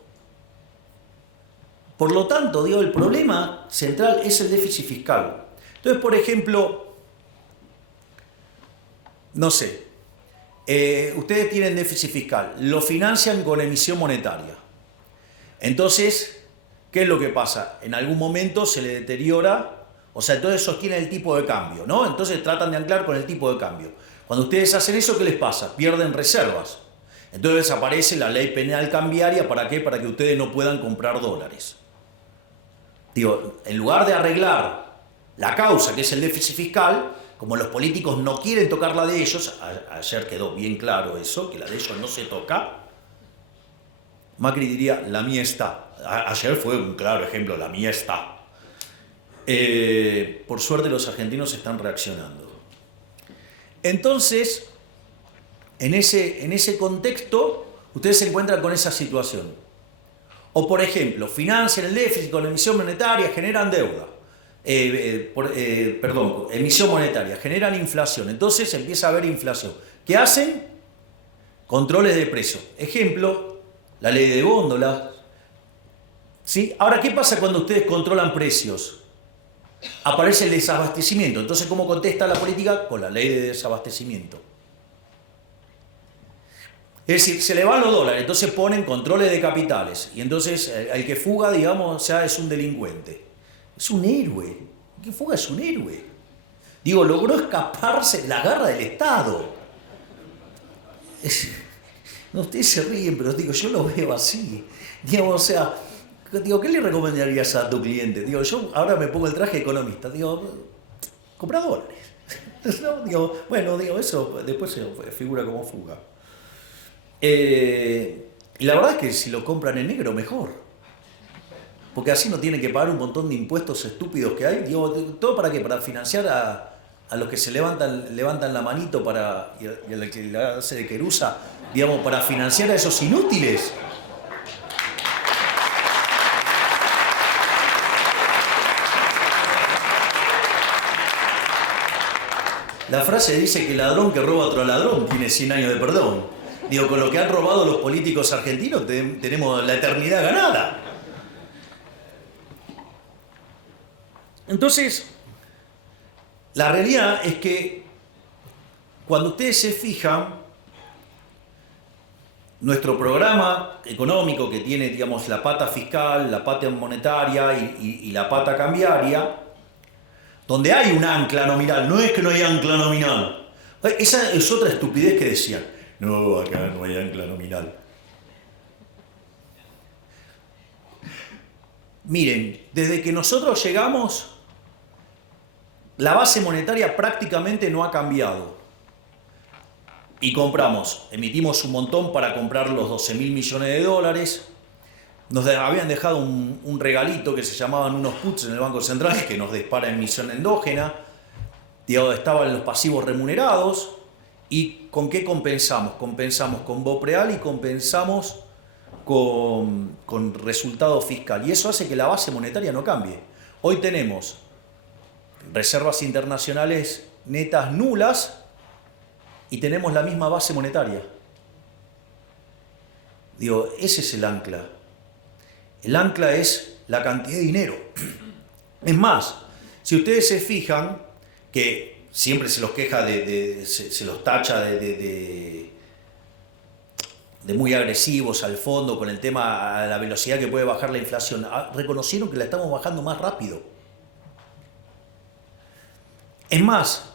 Por lo tanto, el problema central es el déficit fiscal. Entonces, por ejemplo, no sé, ustedes tienen déficit fiscal, lo financian con emisión monetaria. Entonces, ¿qué es lo que pasa? En algún momento se le deteriora, o sea, entonces sostienen el tipo de cambio, ¿no? Entonces tratan de anclar con el tipo de cambio. Cuando ustedes hacen eso, ¿qué les pasa? Pierden reservas. Entonces aparece la ley penal cambiaria, ¿para qué? Para que ustedes no puedan comprar dólares. En lugar de arreglar la causa, que es el déficit fiscal, como los políticos no quieren tocar la de ellos, ayer quedó bien claro eso, que la de ellos no se toca, Macri diría, la mía está. Ayer fue un claro ejemplo, la mía está. Por suerte los argentinos están reaccionando. Entonces, en ese contexto, ustedes se encuentran con esa situación. O por ejemplo, financian el déficit con emisión monetaria, generan deuda. Emisión monetaria, generan inflación. Entonces empieza a haber inflación. ¿Qué hacen? Controles de precios. Ejemplo, la ley de góndolas. ¿Sí? Ahora, ¿qué pasa cuando ustedes controlan precios? Aparece el desabastecimiento. Entonces, ¿cómo contesta la política? Con la ley de desabastecimiento. Es decir, se le van los dólares, entonces ponen controles de capitales. Y entonces el que fuga, es un delincuente. Es un héroe. El que fuga es un héroe. Logró escaparse de la garra del Estado. No, ustedes se ríen, pero yo lo veo así. ¿Qué le recomendarías a tu cliente? Yo ahora me pongo el traje de economista. Compra dólares. Eso después se figura como fuga. Y la verdad es que si lo compran en negro, mejor. Porque así no tienen que pagar un montón de impuestos estúpidos que hay. ¿Todo para qué? Para financiar a los que se levantan la manito y a la que le hace de querusa, para financiar a esos inútiles. La frase dice que el ladrón que roba a otro ladrón tiene 100 años de perdón. Con lo que han robado los políticos argentinos tenemos la eternidad ganada. Entonces, la realidad es que cuando ustedes se fijan, nuestro programa económico que tiene, la pata fiscal, la pata monetaria y la pata cambiaria, donde hay un ancla nominal, no es que no hay ancla nominal. Esa es otra estupidez que decían. No, acá no hay ancla nominal. Miren, desde que nosotros llegamos, la base monetaria prácticamente no ha cambiado. y emitimos un montón para comprar los 12.000 millones de dólares. Nos habían dejado un regalito que se llamaban unos puts en el Banco Central que nos dispara emisión endógena. Estaban los pasivos remunerados. ¿Y con qué compensamos? Compensamos con BOPREAL y compensamos con resultado fiscal. Y eso hace que la base monetaria no cambie. Hoy tenemos reservas internacionales netas nulas y tenemos la misma base monetaria. Ese es el ancla. El ancla es la cantidad de dinero. Es más, si ustedes se fijan que siempre se los queja se los tacha de muy agresivos al fondo con el tema a la velocidad que puede bajar la inflación, reconocieron que la estamos bajando más rápido. Es más,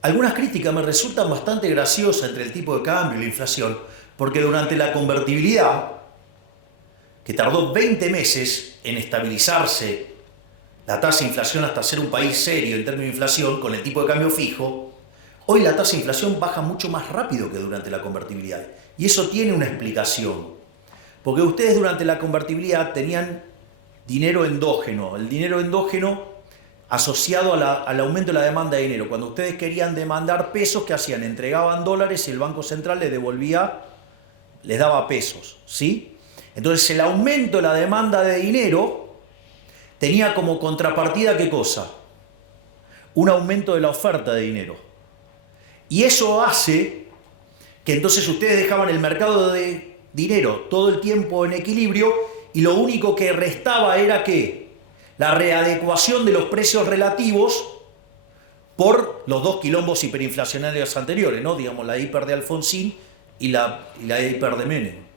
algunas críticas me resultan bastante graciosas entre el tipo de cambio y la inflación, porque durante la convertibilidad, que tardó 20 meses en estabilizarse la tasa de inflación hasta ser un país serio en términos de inflación con el tipo de cambio fijo, hoy la tasa de inflación baja mucho más rápido que durante la convertibilidad. Y eso tiene una explicación. Porque ustedes durante la convertibilidad tenían dinero endógeno. El dinero endógeno asociado al aumento de la demanda de dinero. Cuando ustedes querían demandar pesos, ¿qué hacían? Entregaban dólares y el Banco Central les daba pesos, ¿sí? Entonces el aumento de la demanda de dinero tenía como contrapartida, ¿qué cosa? Un aumento de la oferta de dinero. Y eso hace que entonces ustedes dejaban el mercado de dinero todo el tiempo en equilibrio y lo único que restaba era ¿qué? La readecuación de los precios relativos por los dos quilombos hiperinflacionarios anteriores, ¿no? Digamos, la hiper de Alfonsín y la hiper de Menem.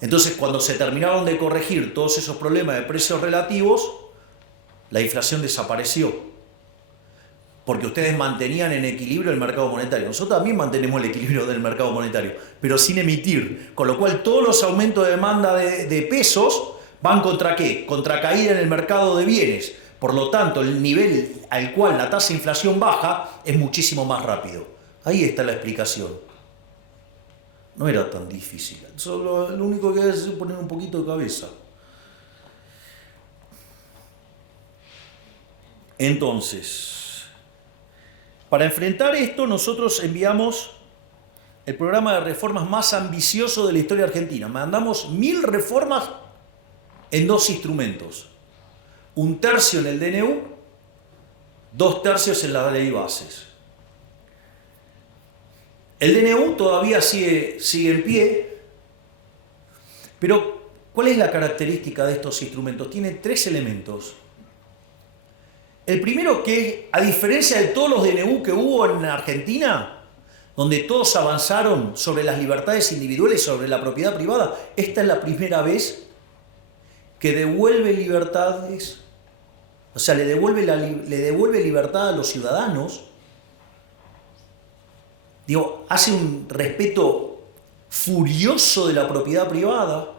Entonces, cuando se terminaron de corregir todos esos problemas de precios relativos, la inflación desapareció. Porque ustedes mantenían en equilibrio el mercado monetario. Nosotros también mantenemos el equilibrio del mercado monetario, pero sin emitir. Con lo cual, todos los aumentos de demanda de pesos van contra ¿qué? Contra caída en el mercado de bienes. Por lo tanto, el nivel al cual la tasa de inflación baja es muchísimo más rápido. Ahí está la explicación. No era tan difícil. Solo lo único que hay es poner un poquito de cabeza. Entonces, para enfrentar esto, nosotros enviamos el programa de reformas más ambicioso de la historia argentina. Mandamos 1000 reformas en 2 instrumentos. 1/3 en el DNU, 2/3 en la ley bases. El DNU todavía sigue en pie, pero ¿cuál es la característica de estos instrumentos? Tiene 3 elementos. El primero, que a diferencia de todos los DNU que hubo en Argentina, donde todos avanzaron sobre las libertades individuales, sobre la propiedad privada, esta es la primera vez que devuelve libertades, o sea, le devuelve libertad a los ciudadanos. Digo, hace un respeto furioso de la propiedad privada,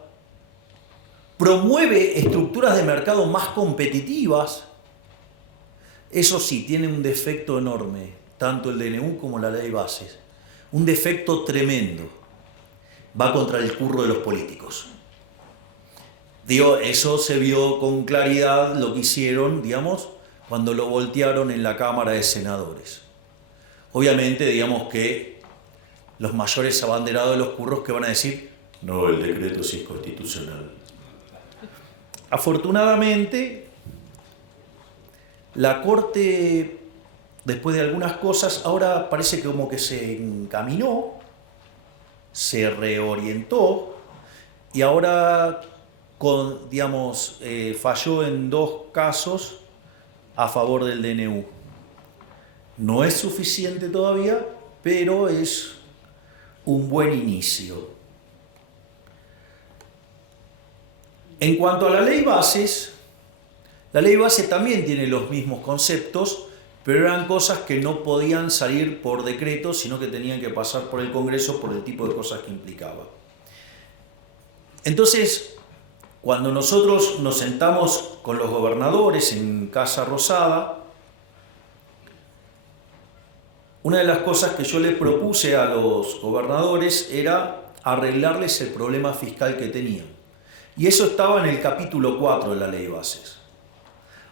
promueve estructuras de mercado más competitivas. Eso sí, tiene un defecto enorme, tanto el DNU como la ley bases. Un defecto tremendo. Va contra el curro de los políticos. Digo, eso se vio con claridad lo que hicieron, digamos, cuando lo voltearon en la Cámara de Senadores. Obviamente, digamos que los mayores abanderados de los curros que van a decir, no, el decreto sí es constitucional. Afortunadamente, la Corte, después de algunas cosas, ahora parece que como que se encaminó, se reorientó y ahora, falló en 2 casos a favor del DNU. No es suficiente todavía, pero es un buen inicio. En cuanto a la ley base también tiene los mismos conceptos, pero eran cosas que no podían salir por decreto, sino que tenían que pasar por el Congreso por el tipo de cosas que implicaba. Entonces, cuando nosotros nos sentamos con los gobernadores en Casa Rosada, una de las cosas que yo les propuse a los gobernadores era arreglarles el problema fiscal que tenían. Y eso estaba en el capítulo 4 de la ley de bases.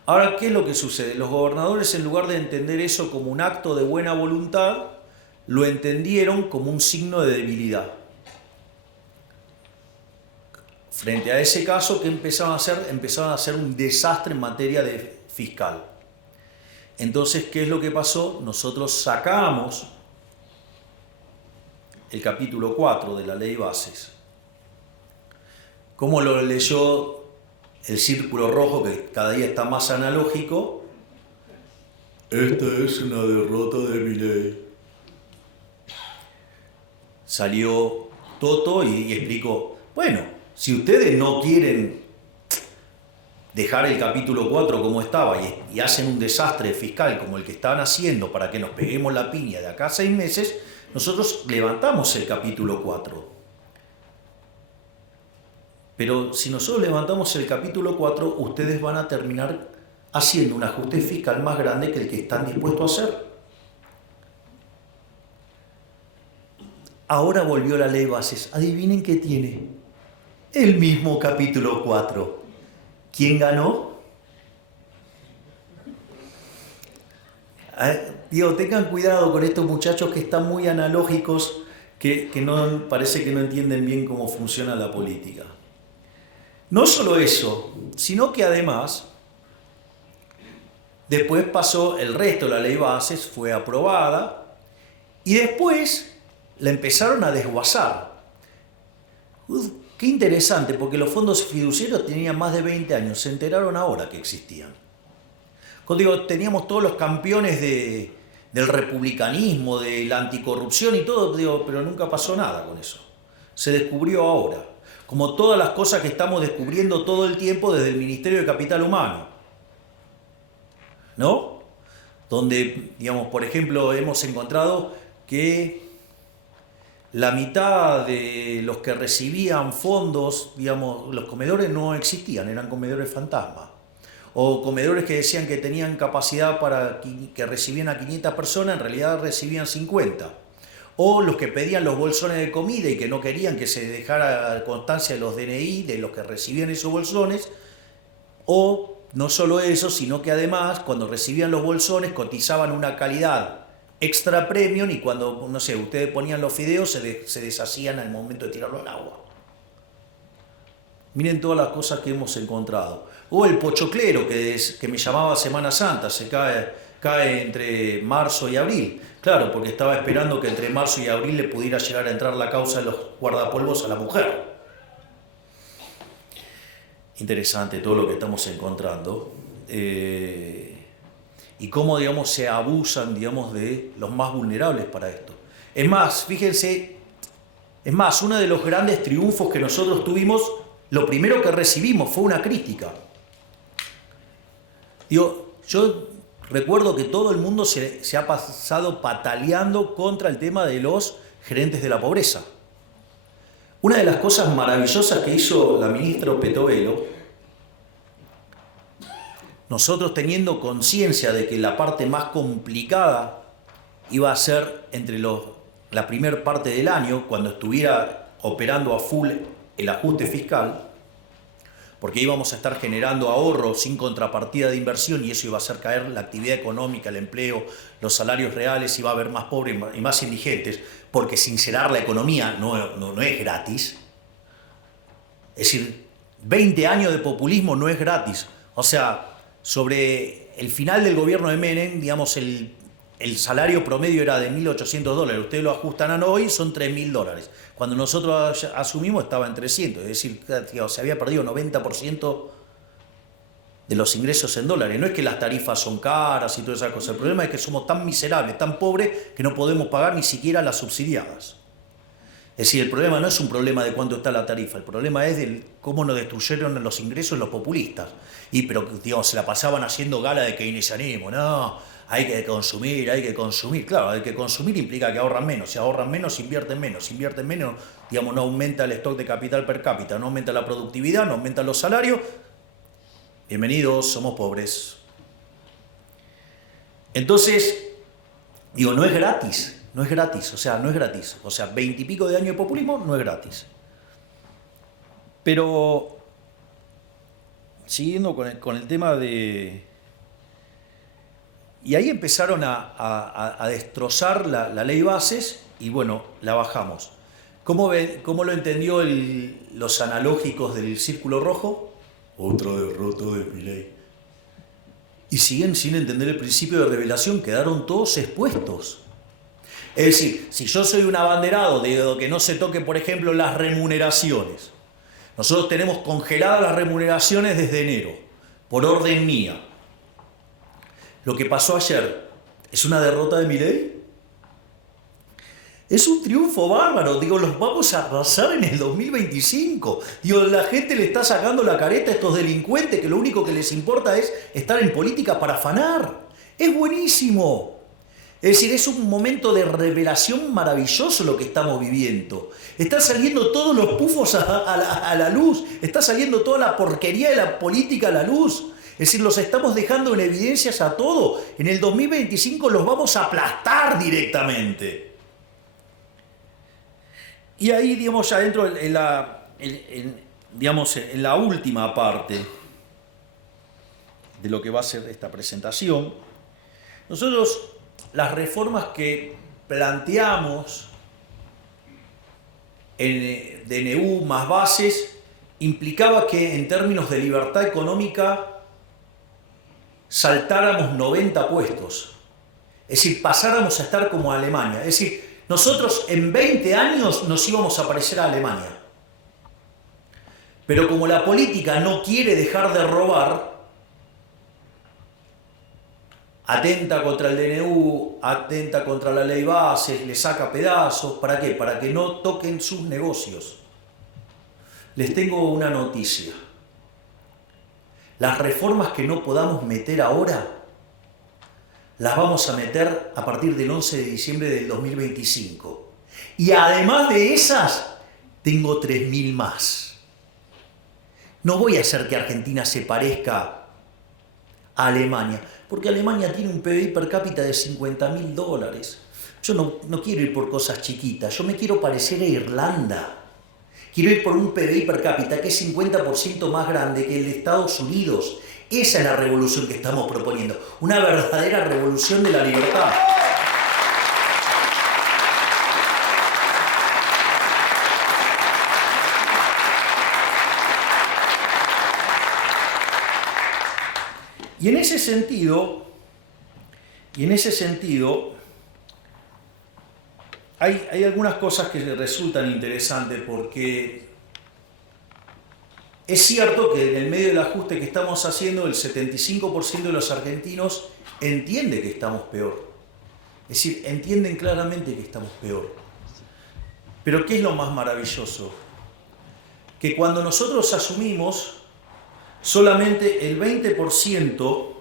Ahora, ¿qué es lo que sucede? Los gobernadores, en lugar de entender eso como un acto de buena voluntad, lo entendieron como un signo de debilidad. Frente a ese caso, ¿qué empezaron a hacer? Empezaron a hacer un desastre en materia de fiscal. Entonces, ¿qué es lo que pasó? Nosotros sacamos el capítulo 4 de la ley bases. ¿Cómo lo leyó el círculo rojo, que cada día está más analógico? Esta es una derrota de Milei. Salió Toto y explicó, bueno, si ustedes no quieren dejar el capítulo 4 como estaba y hacen un desastre fiscal como el que estaban haciendo para que nos peguemos la piña de acá a 6 meses, nosotros levantamos el capítulo 4. Pero si nosotros levantamos el capítulo 4, ustedes van a terminar haciendo un ajuste fiscal más grande que el que están dispuestos a hacer. Ahora volvió la ley bases. Adivinen qué tiene. El mismo capítulo 4. ¿Quién ganó? Digo, tengan cuidado con estos muchachos que están muy analógicos, que no, parece que no entienden bien cómo funciona la política. No solo eso, sino que además, después pasó el resto de la ley bases, fue aprobada, y después la empezaron a desguazar. Qué interesante, porque los fondos fiduciarios tenían más de 20 años, se enteraron ahora que existían. Cuando digo, teníamos todos los campeones del republicanismo, de la anticorrupción y todo, digo, pero nunca pasó nada con eso. Se descubrió ahora, como todas las cosas que estamos descubriendo todo el tiempo desde el Ministerio de Capital Humano, ¿no? Donde, digamos, por ejemplo, hemos encontrado que la mitad de los que recibían fondos, digamos, los comedores no existían, eran comedores fantasma. O comedores que decían que tenían capacidad para que recibían a 500 personas, en realidad recibían 50. O los que pedían los bolsones de comida y que no querían que se dejara constancia de los DNI de los que recibían esos bolsones. O no solo eso, sino que además cuando recibían los bolsones cotizaban una calidad extra premium y cuando, no sé, ustedes ponían los fideos se deshacían al momento de tirarlo al agua. Miren todas las cosas que hemos encontrado. O el pochoclero que me llamaba Semana Santa, se cae entre marzo y abril. Claro, porque estaba esperando que entre marzo y abril le pudiera llegar a entrar la causa de los guardapolvos a la mujer. Interesante todo lo que estamos encontrando. Y cómo, digamos, se abusan, digamos, de los más vulnerables para esto. Es más, fíjense, uno de los grandes triunfos que nosotros tuvimos, lo primero que recibimos fue una crítica. Digo, yo recuerdo que todo el mundo se ha pasado pataleando contra el tema de los gerentes de la pobreza. Una de las cosas maravillosas que hizo la ministra Petovelo, nosotros teniendo conciencia de que la parte más complicada iba a ser entre la primera parte del año, cuando estuviera operando a full el ajuste fiscal, porque íbamos a estar generando ahorro sin contrapartida de inversión y eso iba a hacer caer la actividad económica, el empleo, los salarios reales, iba a haber más pobres y más indigentes, porque sincerar la economía no es gratis. Es decir, 20 años de populismo no es gratis. O sea, sobre el final del gobierno de Menem, digamos, el salario promedio era de $1.800. Ustedes lo ajustan a hoy, son $3.000. Cuando nosotros asumimos estaba en 300. Es decir, se había perdido 90% de los ingresos en dólares. No es que las tarifas son caras y todas esas cosas. El problema es que somos tan miserables, tan pobres, que no podemos pagar ni siquiera las subsidiadas. Es decir, el problema no es un problema de cuánto está la tarifa, el problema es de cómo nos destruyeron los ingresos los populistas. Pero, digamos, se la pasaban haciendo gala de keynesianismo. No, hay que consumir. Claro, hay que consumir implica que ahorran menos. Si ahorran menos, invierten menos. Si invierten menos, digamos, no aumenta el stock de capital per cápita, no aumenta la productividad, no aumentan los salarios. Bienvenidos, somos pobres. Entonces, Digo, no es gratis, no es gratis, o sea, no es gratis. O sea, 20 y pico de años de populismo no es gratis. Pero, siguiendo con el tema de... Y ahí empezaron a destrozar la ley bases y bueno, la bajamos. ¿Cómo lo entendió los analógicos del Círculo Rojo? Otra derrota de Milei. Y siguen sin entender el principio de revelación, quedaron todos expuestos. Es decir, si yo soy un abanderado de que no se toque, por ejemplo, las remuneraciones, nosotros tenemos congeladas las remuneraciones desde enero, por orden mía. Lo que pasó ayer, ¿es una derrota de Milei? Es un triunfo bárbaro, digo, los vamos a arrasar en el 2025. Digo, la gente le está sacando la careta a estos delincuentes que lo único que les importa es estar en política para afanar. Es buenísimo. Es decir, es un momento de revelación maravilloso lo que estamos viviendo. Están saliendo todos los pufos a la luz, está saliendo toda la porquería de la política a la luz. Es decir, los estamos dejando en evidencias a todo. En el 2025 los vamos a aplastar directamente. Y ahí, digamos, ya dentro en la última parte de lo que va a ser esta presentación, nosotros las reformas que planteamos en DNU más bases implicaba que en términos de libertad económica saltáramos 90 puestos. Es decir, pasáramos a estar como Alemania. Es decir, nosotros en 20 años nos íbamos a parecer a Alemania. Pero como la política no quiere dejar de robar, atenta contra el DNU, atenta contra la ley bases, le saca pedazos. ¿Para qué? Para que no toquen sus negocios. Les tengo una noticia. Las reformas que no podamos meter ahora, las vamos a meter a partir del 11 de diciembre del 2025. Y además de esas, tengo 3.000 más. No voy a hacer que Argentina se parezca a Alemania, porque Alemania tiene un PBI per cápita de $50.000. Yo no quiero ir por cosas chiquitas, yo me quiero parecer a Irlanda. Quiero ir por un PBI per cápita que es 50% más grande que el de Estados Unidos. Esa es la revolución que estamos proponiendo, una verdadera revolución de la libertad. Y en ese sentido, hay algunas cosas que resultan interesantes porque es cierto que en el medio del ajuste que estamos haciendo, el 75% de los argentinos entiende que estamos peor. Es decir, entienden claramente que estamos peor. Pero ¿qué es lo más maravilloso? Que cuando nosotros asumimos, solamente el 20%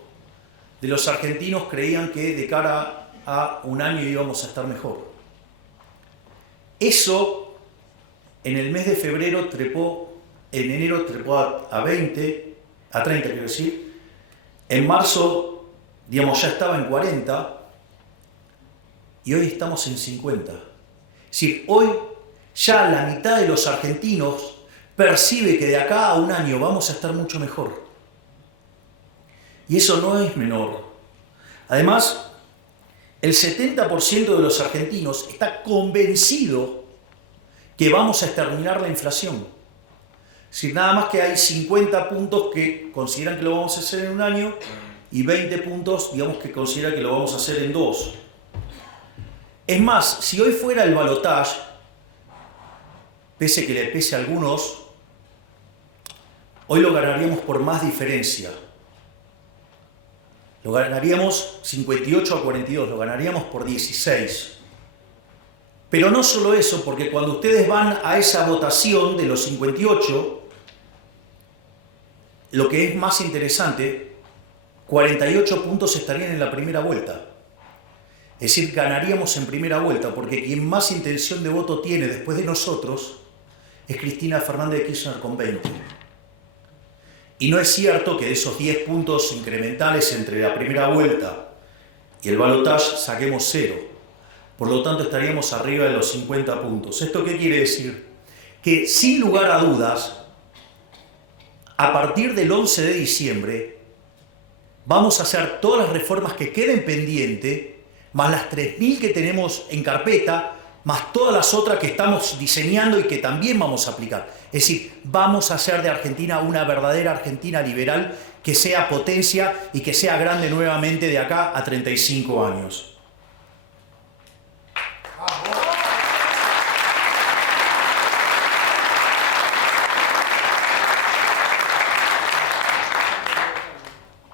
de los argentinos creían que de cara a un año íbamos a estar mejor. Eso en el mes de febrero en enero trepó a 30 quiero decir. En marzo, digamos, ya estaba en 40 y hoy estamos en 50. Es decir, hoy ya la mitad de los argentinos percibe que de acá a un año vamos a estar mucho mejor. Y eso no es menor. Además, el 70% de los argentinos está convencido que vamos a exterminar la inflación. Es decir, nada más que hay 50 puntos que consideran que lo vamos a hacer en un año y 20 puntos, digamos, que consideran que lo vamos a hacer en 2. Es más, si hoy fuera el balotaje, pese que le pese a algunos, hoy lo ganaríamos por más diferencia. Lo ganaríamos 58 a 42, lo ganaríamos por 16. Pero no solo eso, porque cuando ustedes van a esa votación de los 58, lo que es más interesante, 48 puntos estarían en la primera vuelta. Es decir, ganaríamos en primera vuelta, porque quien más intención de voto tiene después de nosotros es Cristina Fernández de Kirchner con 20. Y no es cierto que de esos 10 puntos incrementales entre la primera vuelta y el balotaje saquemos 0. Por lo tanto, estaríamos arriba de los 50 puntos. ¿Esto qué quiere decir? Que sin lugar a dudas, a partir del 11 de diciembre, vamos a hacer todas las reformas que queden pendientes, más las 3.000 que tenemos en carpeta, más todas las otras que estamos diseñando y que también vamos a aplicar. Es decir, vamos a hacer de Argentina una verdadera Argentina liberal que sea potencia y que sea grande nuevamente de acá a 35 años.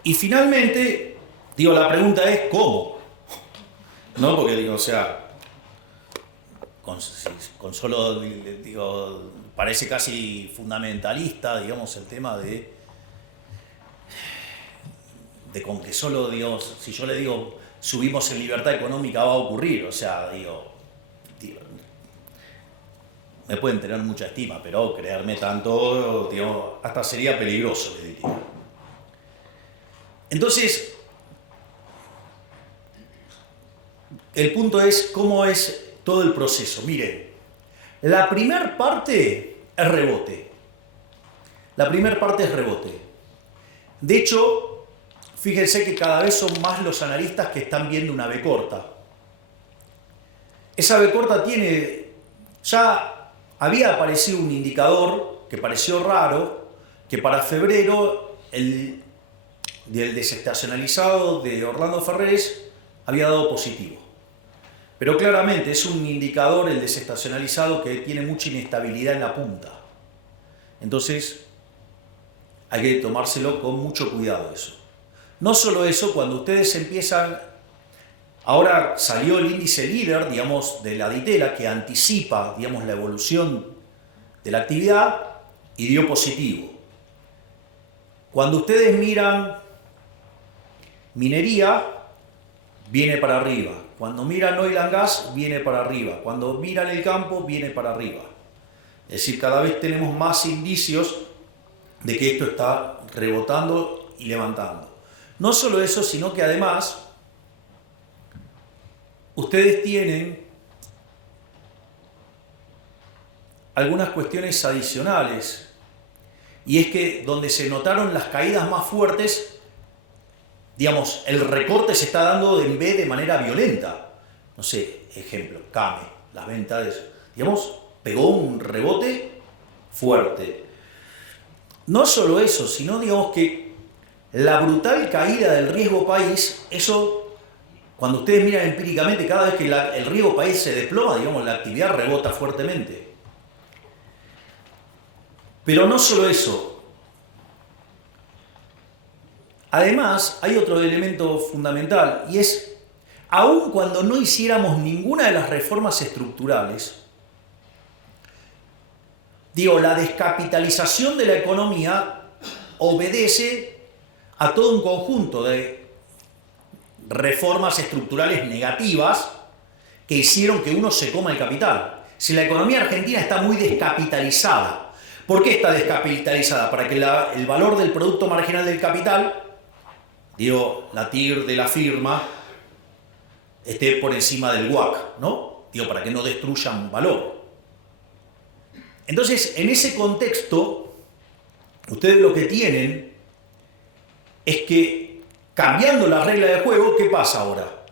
Y finalmente, digo, la pregunta es ¿cómo? ¿No? Porque digo, o sea, con solo, digo, parece casi fundamentalista, digamos, el tema de con que solo, digo, si yo le digo subimos en libertad económica va a ocurrir, o sea, digo, me pueden tener mucha estima, pero creerme tanto, digo, hasta sería peligroso, le diría. Entonces, el punto es cómo es todo el proceso. Miren, la primera parte es rebote. La primera parte es rebote. De hecho, fíjense que cada vez son más los analistas que están viendo una B corta. Esa B corta tiene, ya había aparecido un indicador que pareció raro, que para febrero el desestacionalizado de Orlando Ferrés había dado positivo. Pero claramente es un indicador, el desestacionalizado, que tiene mucha inestabilidad en la punta. Entonces, hay que tomárselo con mucho cuidado eso. No solo eso, cuando ustedes empiezan... Ahora salió el índice líder, digamos, de la Ditela, que anticipa, digamos, la evolución de la actividad y dio positivo. Cuando ustedes miran minería, viene para arriba. Cuando miran oil and gas, viene para arriba. Cuando miran el campo, viene para arriba. Es decir, cada vez tenemos más indicios de que esto está rebotando y levantando. No solo eso, sino que además ustedes tienen algunas cuestiones adicionales. Y es que donde se notaron las caídas más fuertes, digamos, el recorte se está dando en B de manera violenta. No sé, ejemplo, CAME, las ventas, digamos, pegó un rebote fuerte. No solo eso, sino, digamos, que la brutal caída del riesgo país, eso, cuando ustedes miran empíricamente, cada vez que el riesgo país se desploma, digamos, la actividad rebota fuertemente. Pero no solo eso. Además, hay otro elemento fundamental, y es, aun cuando no hiciéramos ninguna de las reformas estructurales, digo, la descapitalización de la economía obedece a todo un conjunto de reformas estructurales negativas que hicieron que uno se coma el capital. Si la economía argentina está muy descapitalizada, ¿por qué está descapitalizada? Para que el valor del producto marginal del capital, digo, la TIR de la firma, esté por encima del WACC, ¿no? Digo, para que no destruyan valor. Entonces, en ese contexto, ustedes lo que tienen es que, cambiando la regla de juego, ¿qué pasa ahora?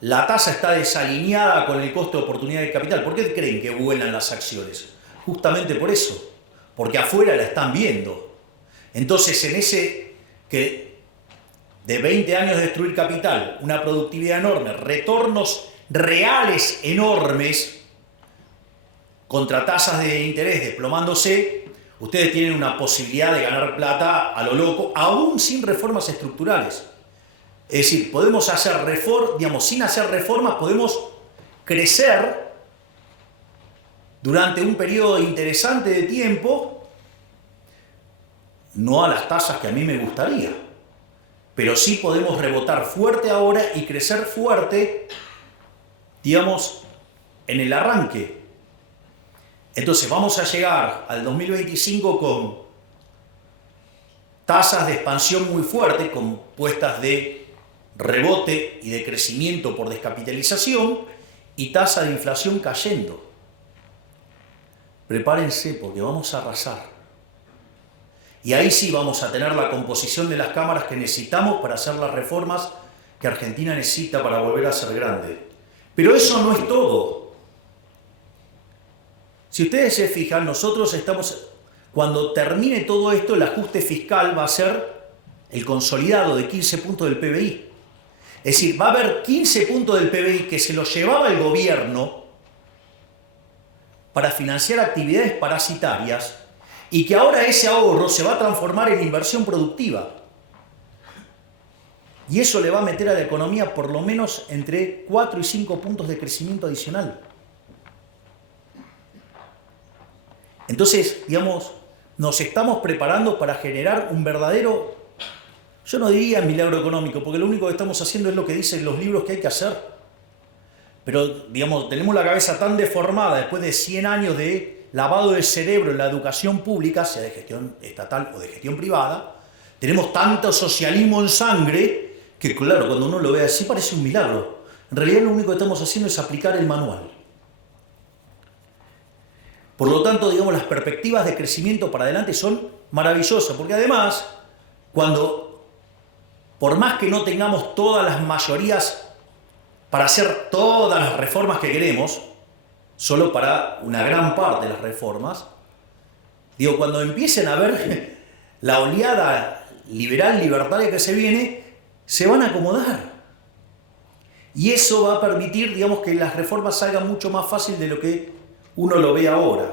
La tasa está desalineada con el costo de oportunidad de capital. ¿Por qué creen que vuelan las acciones? Justamente por eso, porque afuera la están viendo. Entonces, en ese que de 20 años de destruir capital, una productividad enorme, retornos reales enormes, contra tasas de interés desplomándose, ustedes tienen una posibilidad de ganar plata a lo loco, aún sin reformas estructurales. Es decir, podemos hacer reformas, digamos, sin hacer reformas, podemos crecer durante un periodo interesante de tiempo, no a las tasas que a mí me gustaría, pero sí podemos rebotar fuerte ahora y crecer fuerte, digamos, en el arranque. Entonces vamos a llegar al 2025 con tasas de expansión muy fuertes, compuestas de rebote y de crecimiento por descapitalización y tasa de inflación cayendo. Prepárense porque vamos a arrasar. Y ahí sí vamos a tener la composición de las cámaras que necesitamos para hacer las reformas que Argentina necesita para volver a ser grande. Pero eso no es todo. Si ustedes se fijan, nosotros estamos, cuando termine todo esto, el ajuste fiscal va a ser el consolidado de 15 puntos del PBI. Es decir, va a haber 15 puntos del PBI que se los llevaba el gobierno para financiar actividades parasitarias y que ahora ese ahorro se va a transformar en inversión productiva. Y eso le va a meter a la economía por lo menos entre 4 y 5 puntos de crecimiento adicional. Entonces, digamos, nos estamos preparando para generar un verdadero, yo no diría milagro económico, porque lo único que estamos haciendo es lo que dicen los libros que hay que hacer. Pero, digamos, tenemos la cabeza tan deformada después de 100 años de lavado de cerebro en la educación pública, sea de gestión estatal o de gestión privada, tenemos tanto socialismo en sangre que, claro, cuando uno lo ve así parece un milagro. En realidad lo único que estamos haciendo es aplicar el manual. Por lo tanto, digamos, las perspectivas de crecimiento para adelante son maravillosas, porque además, por más que no tengamos todas las mayorías para hacer todas las reformas que queremos, solo para una gran parte de las reformas, digo, cuando empiecen a ver la oleada liberal, libertaria que se viene, se van a acomodar. Y eso va a permitir, digamos, que las reformas salgan mucho más fácil de lo que uno lo ve ahora.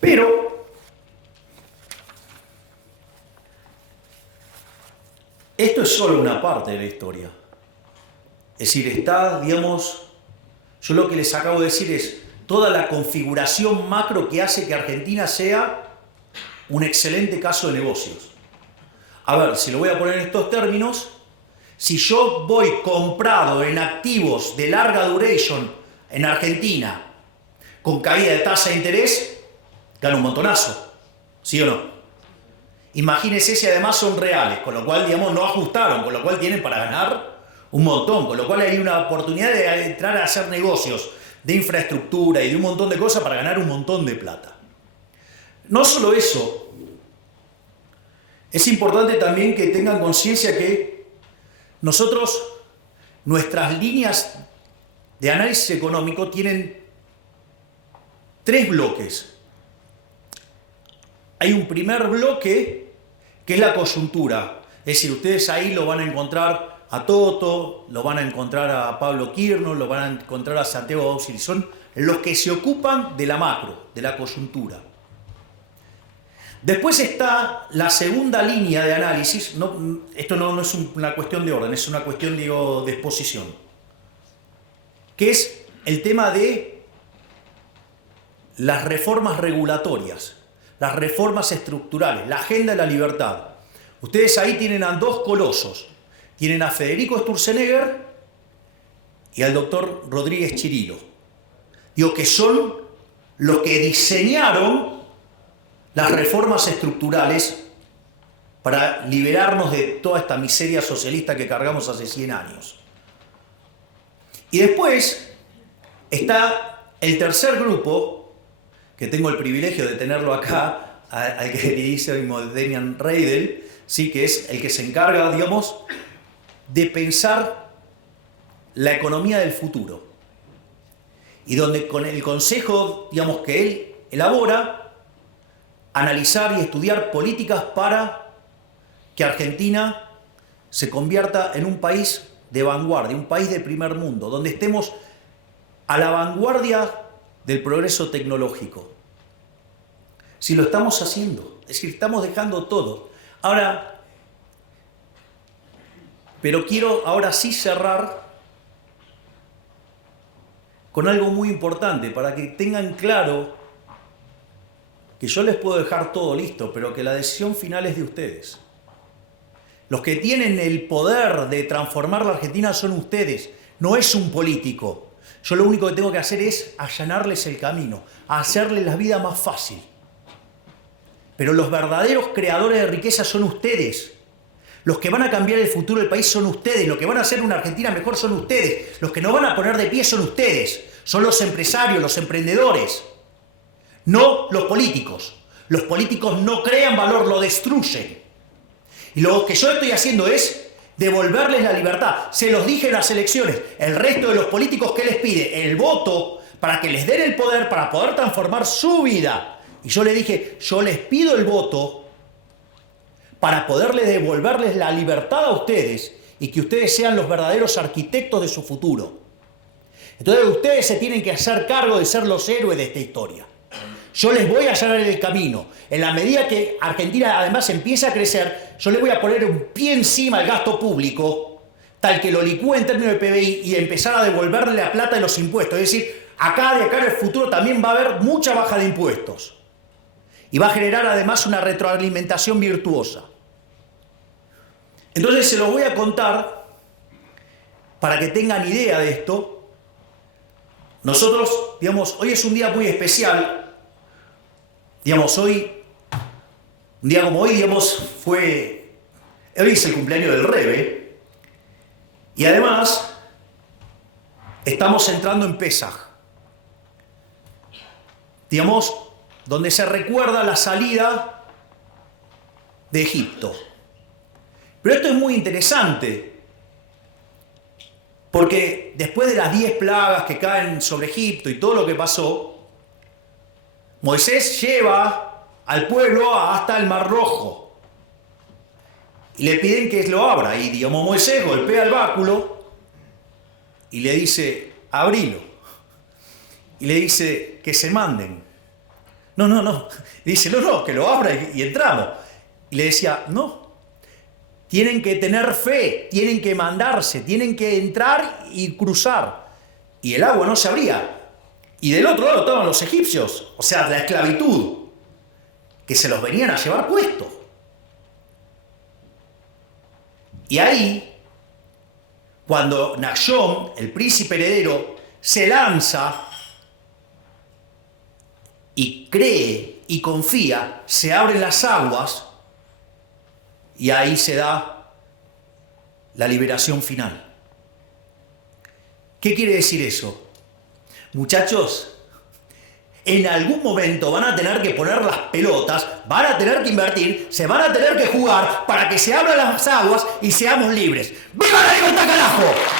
Pero esto es solo una parte de la historia. Es decir, está, digamos, yo lo que les acabo de decir es toda la configuración macro que hace que Argentina sea un excelente caso de negocios. A ver, si lo voy a poner en estos términos, si yo voy comprado en activos de larga duration en Argentina, con caída de tasa de interés, gana un montonazo, ¿sí o no? Imagínense si además son reales, con lo cual, digamos, no ajustaron, con lo cual tienen para ganar un montón, con lo cual hay una oportunidad de entrar a hacer negocios de infraestructura y de un montón de cosas para ganar un montón de plata. No solo eso, es importante también que tengan conciencia que nosotros, nuestras líneas de análisis económico tienen 3 bloques. Hay un primer bloque que es la coyuntura, es decir, ustedes ahí lo van a encontrar a Toto, lo van a encontrar a Pablo Quirno, lo van a encontrar a Santiago Bausil, son los que se ocupan de la macro, de la coyuntura. Después está la segunda línea de análisis, esto no es una cuestión de orden, es una cuestión, digo, de exposición, que es el tema de las reformas regulatorias, las reformas estructurales, la agenda de la libertad. Ustedes ahí tienen a 2 colosos, tienen a Federico Sturzenegger y al doctor Rodríguez Chirilo. Digo que son los que diseñaron las reformas estructurales para liberarnos de toda esta miseria socialista que cargamos hace 100 años. Y después está el tercer grupo, que tengo el privilegio de tenerlo acá, al queridísimo Demian Reidel, ¿sí? Que es el que se encarga, digamos, de pensar la economía del futuro. Y donde con el consejo, digamos, que él elabora, analizar y estudiar políticas para que Argentina se convierta en un país de vanguardia, un país de primer mundo, donde estemos a la vanguardia del progreso tecnológico. Si lo estamos haciendo, es decir, estamos dejando todo. Ahora, pero quiero ahora sí cerrar con algo muy importante, para que tengan claro que yo les puedo dejar todo listo, pero que la decisión final es de ustedes. Los que tienen el poder de transformar la Argentina son ustedes, no es un político. Yo lo único que tengo que hacer es allanarles el camino, hacerles la vida más fácil. Pero los verdaderos creadores de riqueza son ustedes. Los que van a cambiar el futuro del país son ustedes. Los que van a hacer una Argentina mejor son ustedes. Los que nos van a poner de pie son ustedes. Son los empresarios, los emprendedores. No los políticos. Los políticos no crean valor, lo destruyen. Y lo que yo estoy haciendo es devolverles la libertad. Se los dije en las elecciones. El resto de los políticos, ¿qué les pide? El voto para que les den el poder, para poder transformar su vida. Y yo les dije, yo les pido el voto para poderles devolverles la libertad a ustedes y que ustedes sean los verdaderos arquitectos de su futuro. Entonces ustedes se tienen que hacer cargo de ser los héroes de esta historia. Yo les voy a allanar el camino. En la medida que Argentina además empieza a crecer, yo les voy a poner un pie encima al gasto público, tal que lo licúe en términos de PBI y empezar a devolverle la plata de los impuestos. Es decir, de acá en el futuro también va a haber mucha baja de impuestos. Y va a generar además una retroalimentación virtuosa. Entonces se los voy a contar para que tengan idea de esto. Nosotros, digamos, hoy es un día muy especial. Digamos, hoy, un día como hoy, digamos, hoy es el cumpleaños del Rebe. Y además, estamos entrando en Pesaj. Digamos, donde se recuerda la salida de Egipto. Pero esto es muy interesante, porque después de las 10 plagas que caen sobre Egipto y todo lo que pasó, Moisés lleva al pueblo hasta el Mar Rojo y le piden que lo abra. Y digamos, Moisés golpea el báculo y le dice, abrilo. Y le dice que se manden. No. Y dice, no, que lo abra y entramos. Y le decía, no. Tienen que tener fe, tienen que mandarse, tienen que entrar y cruzar. Y el agua no se abría. Y del otro lado estaban los egipcios, o sea, la esclavitud, que se los venían a llevar puestos. Y ahí, cuando Nachshon, el príncipe heredero, se lanza y cree y confía, se abren las aguas, y ahí se da la liberación final. ¿Qué quiere decir eso? Muchachos, en algún momento van a tener que poner las pelotas, van a tener que invertir, se van a tener que jugar para que se abran las aguas y seamos libres. ¡Viva la libertad, carajo!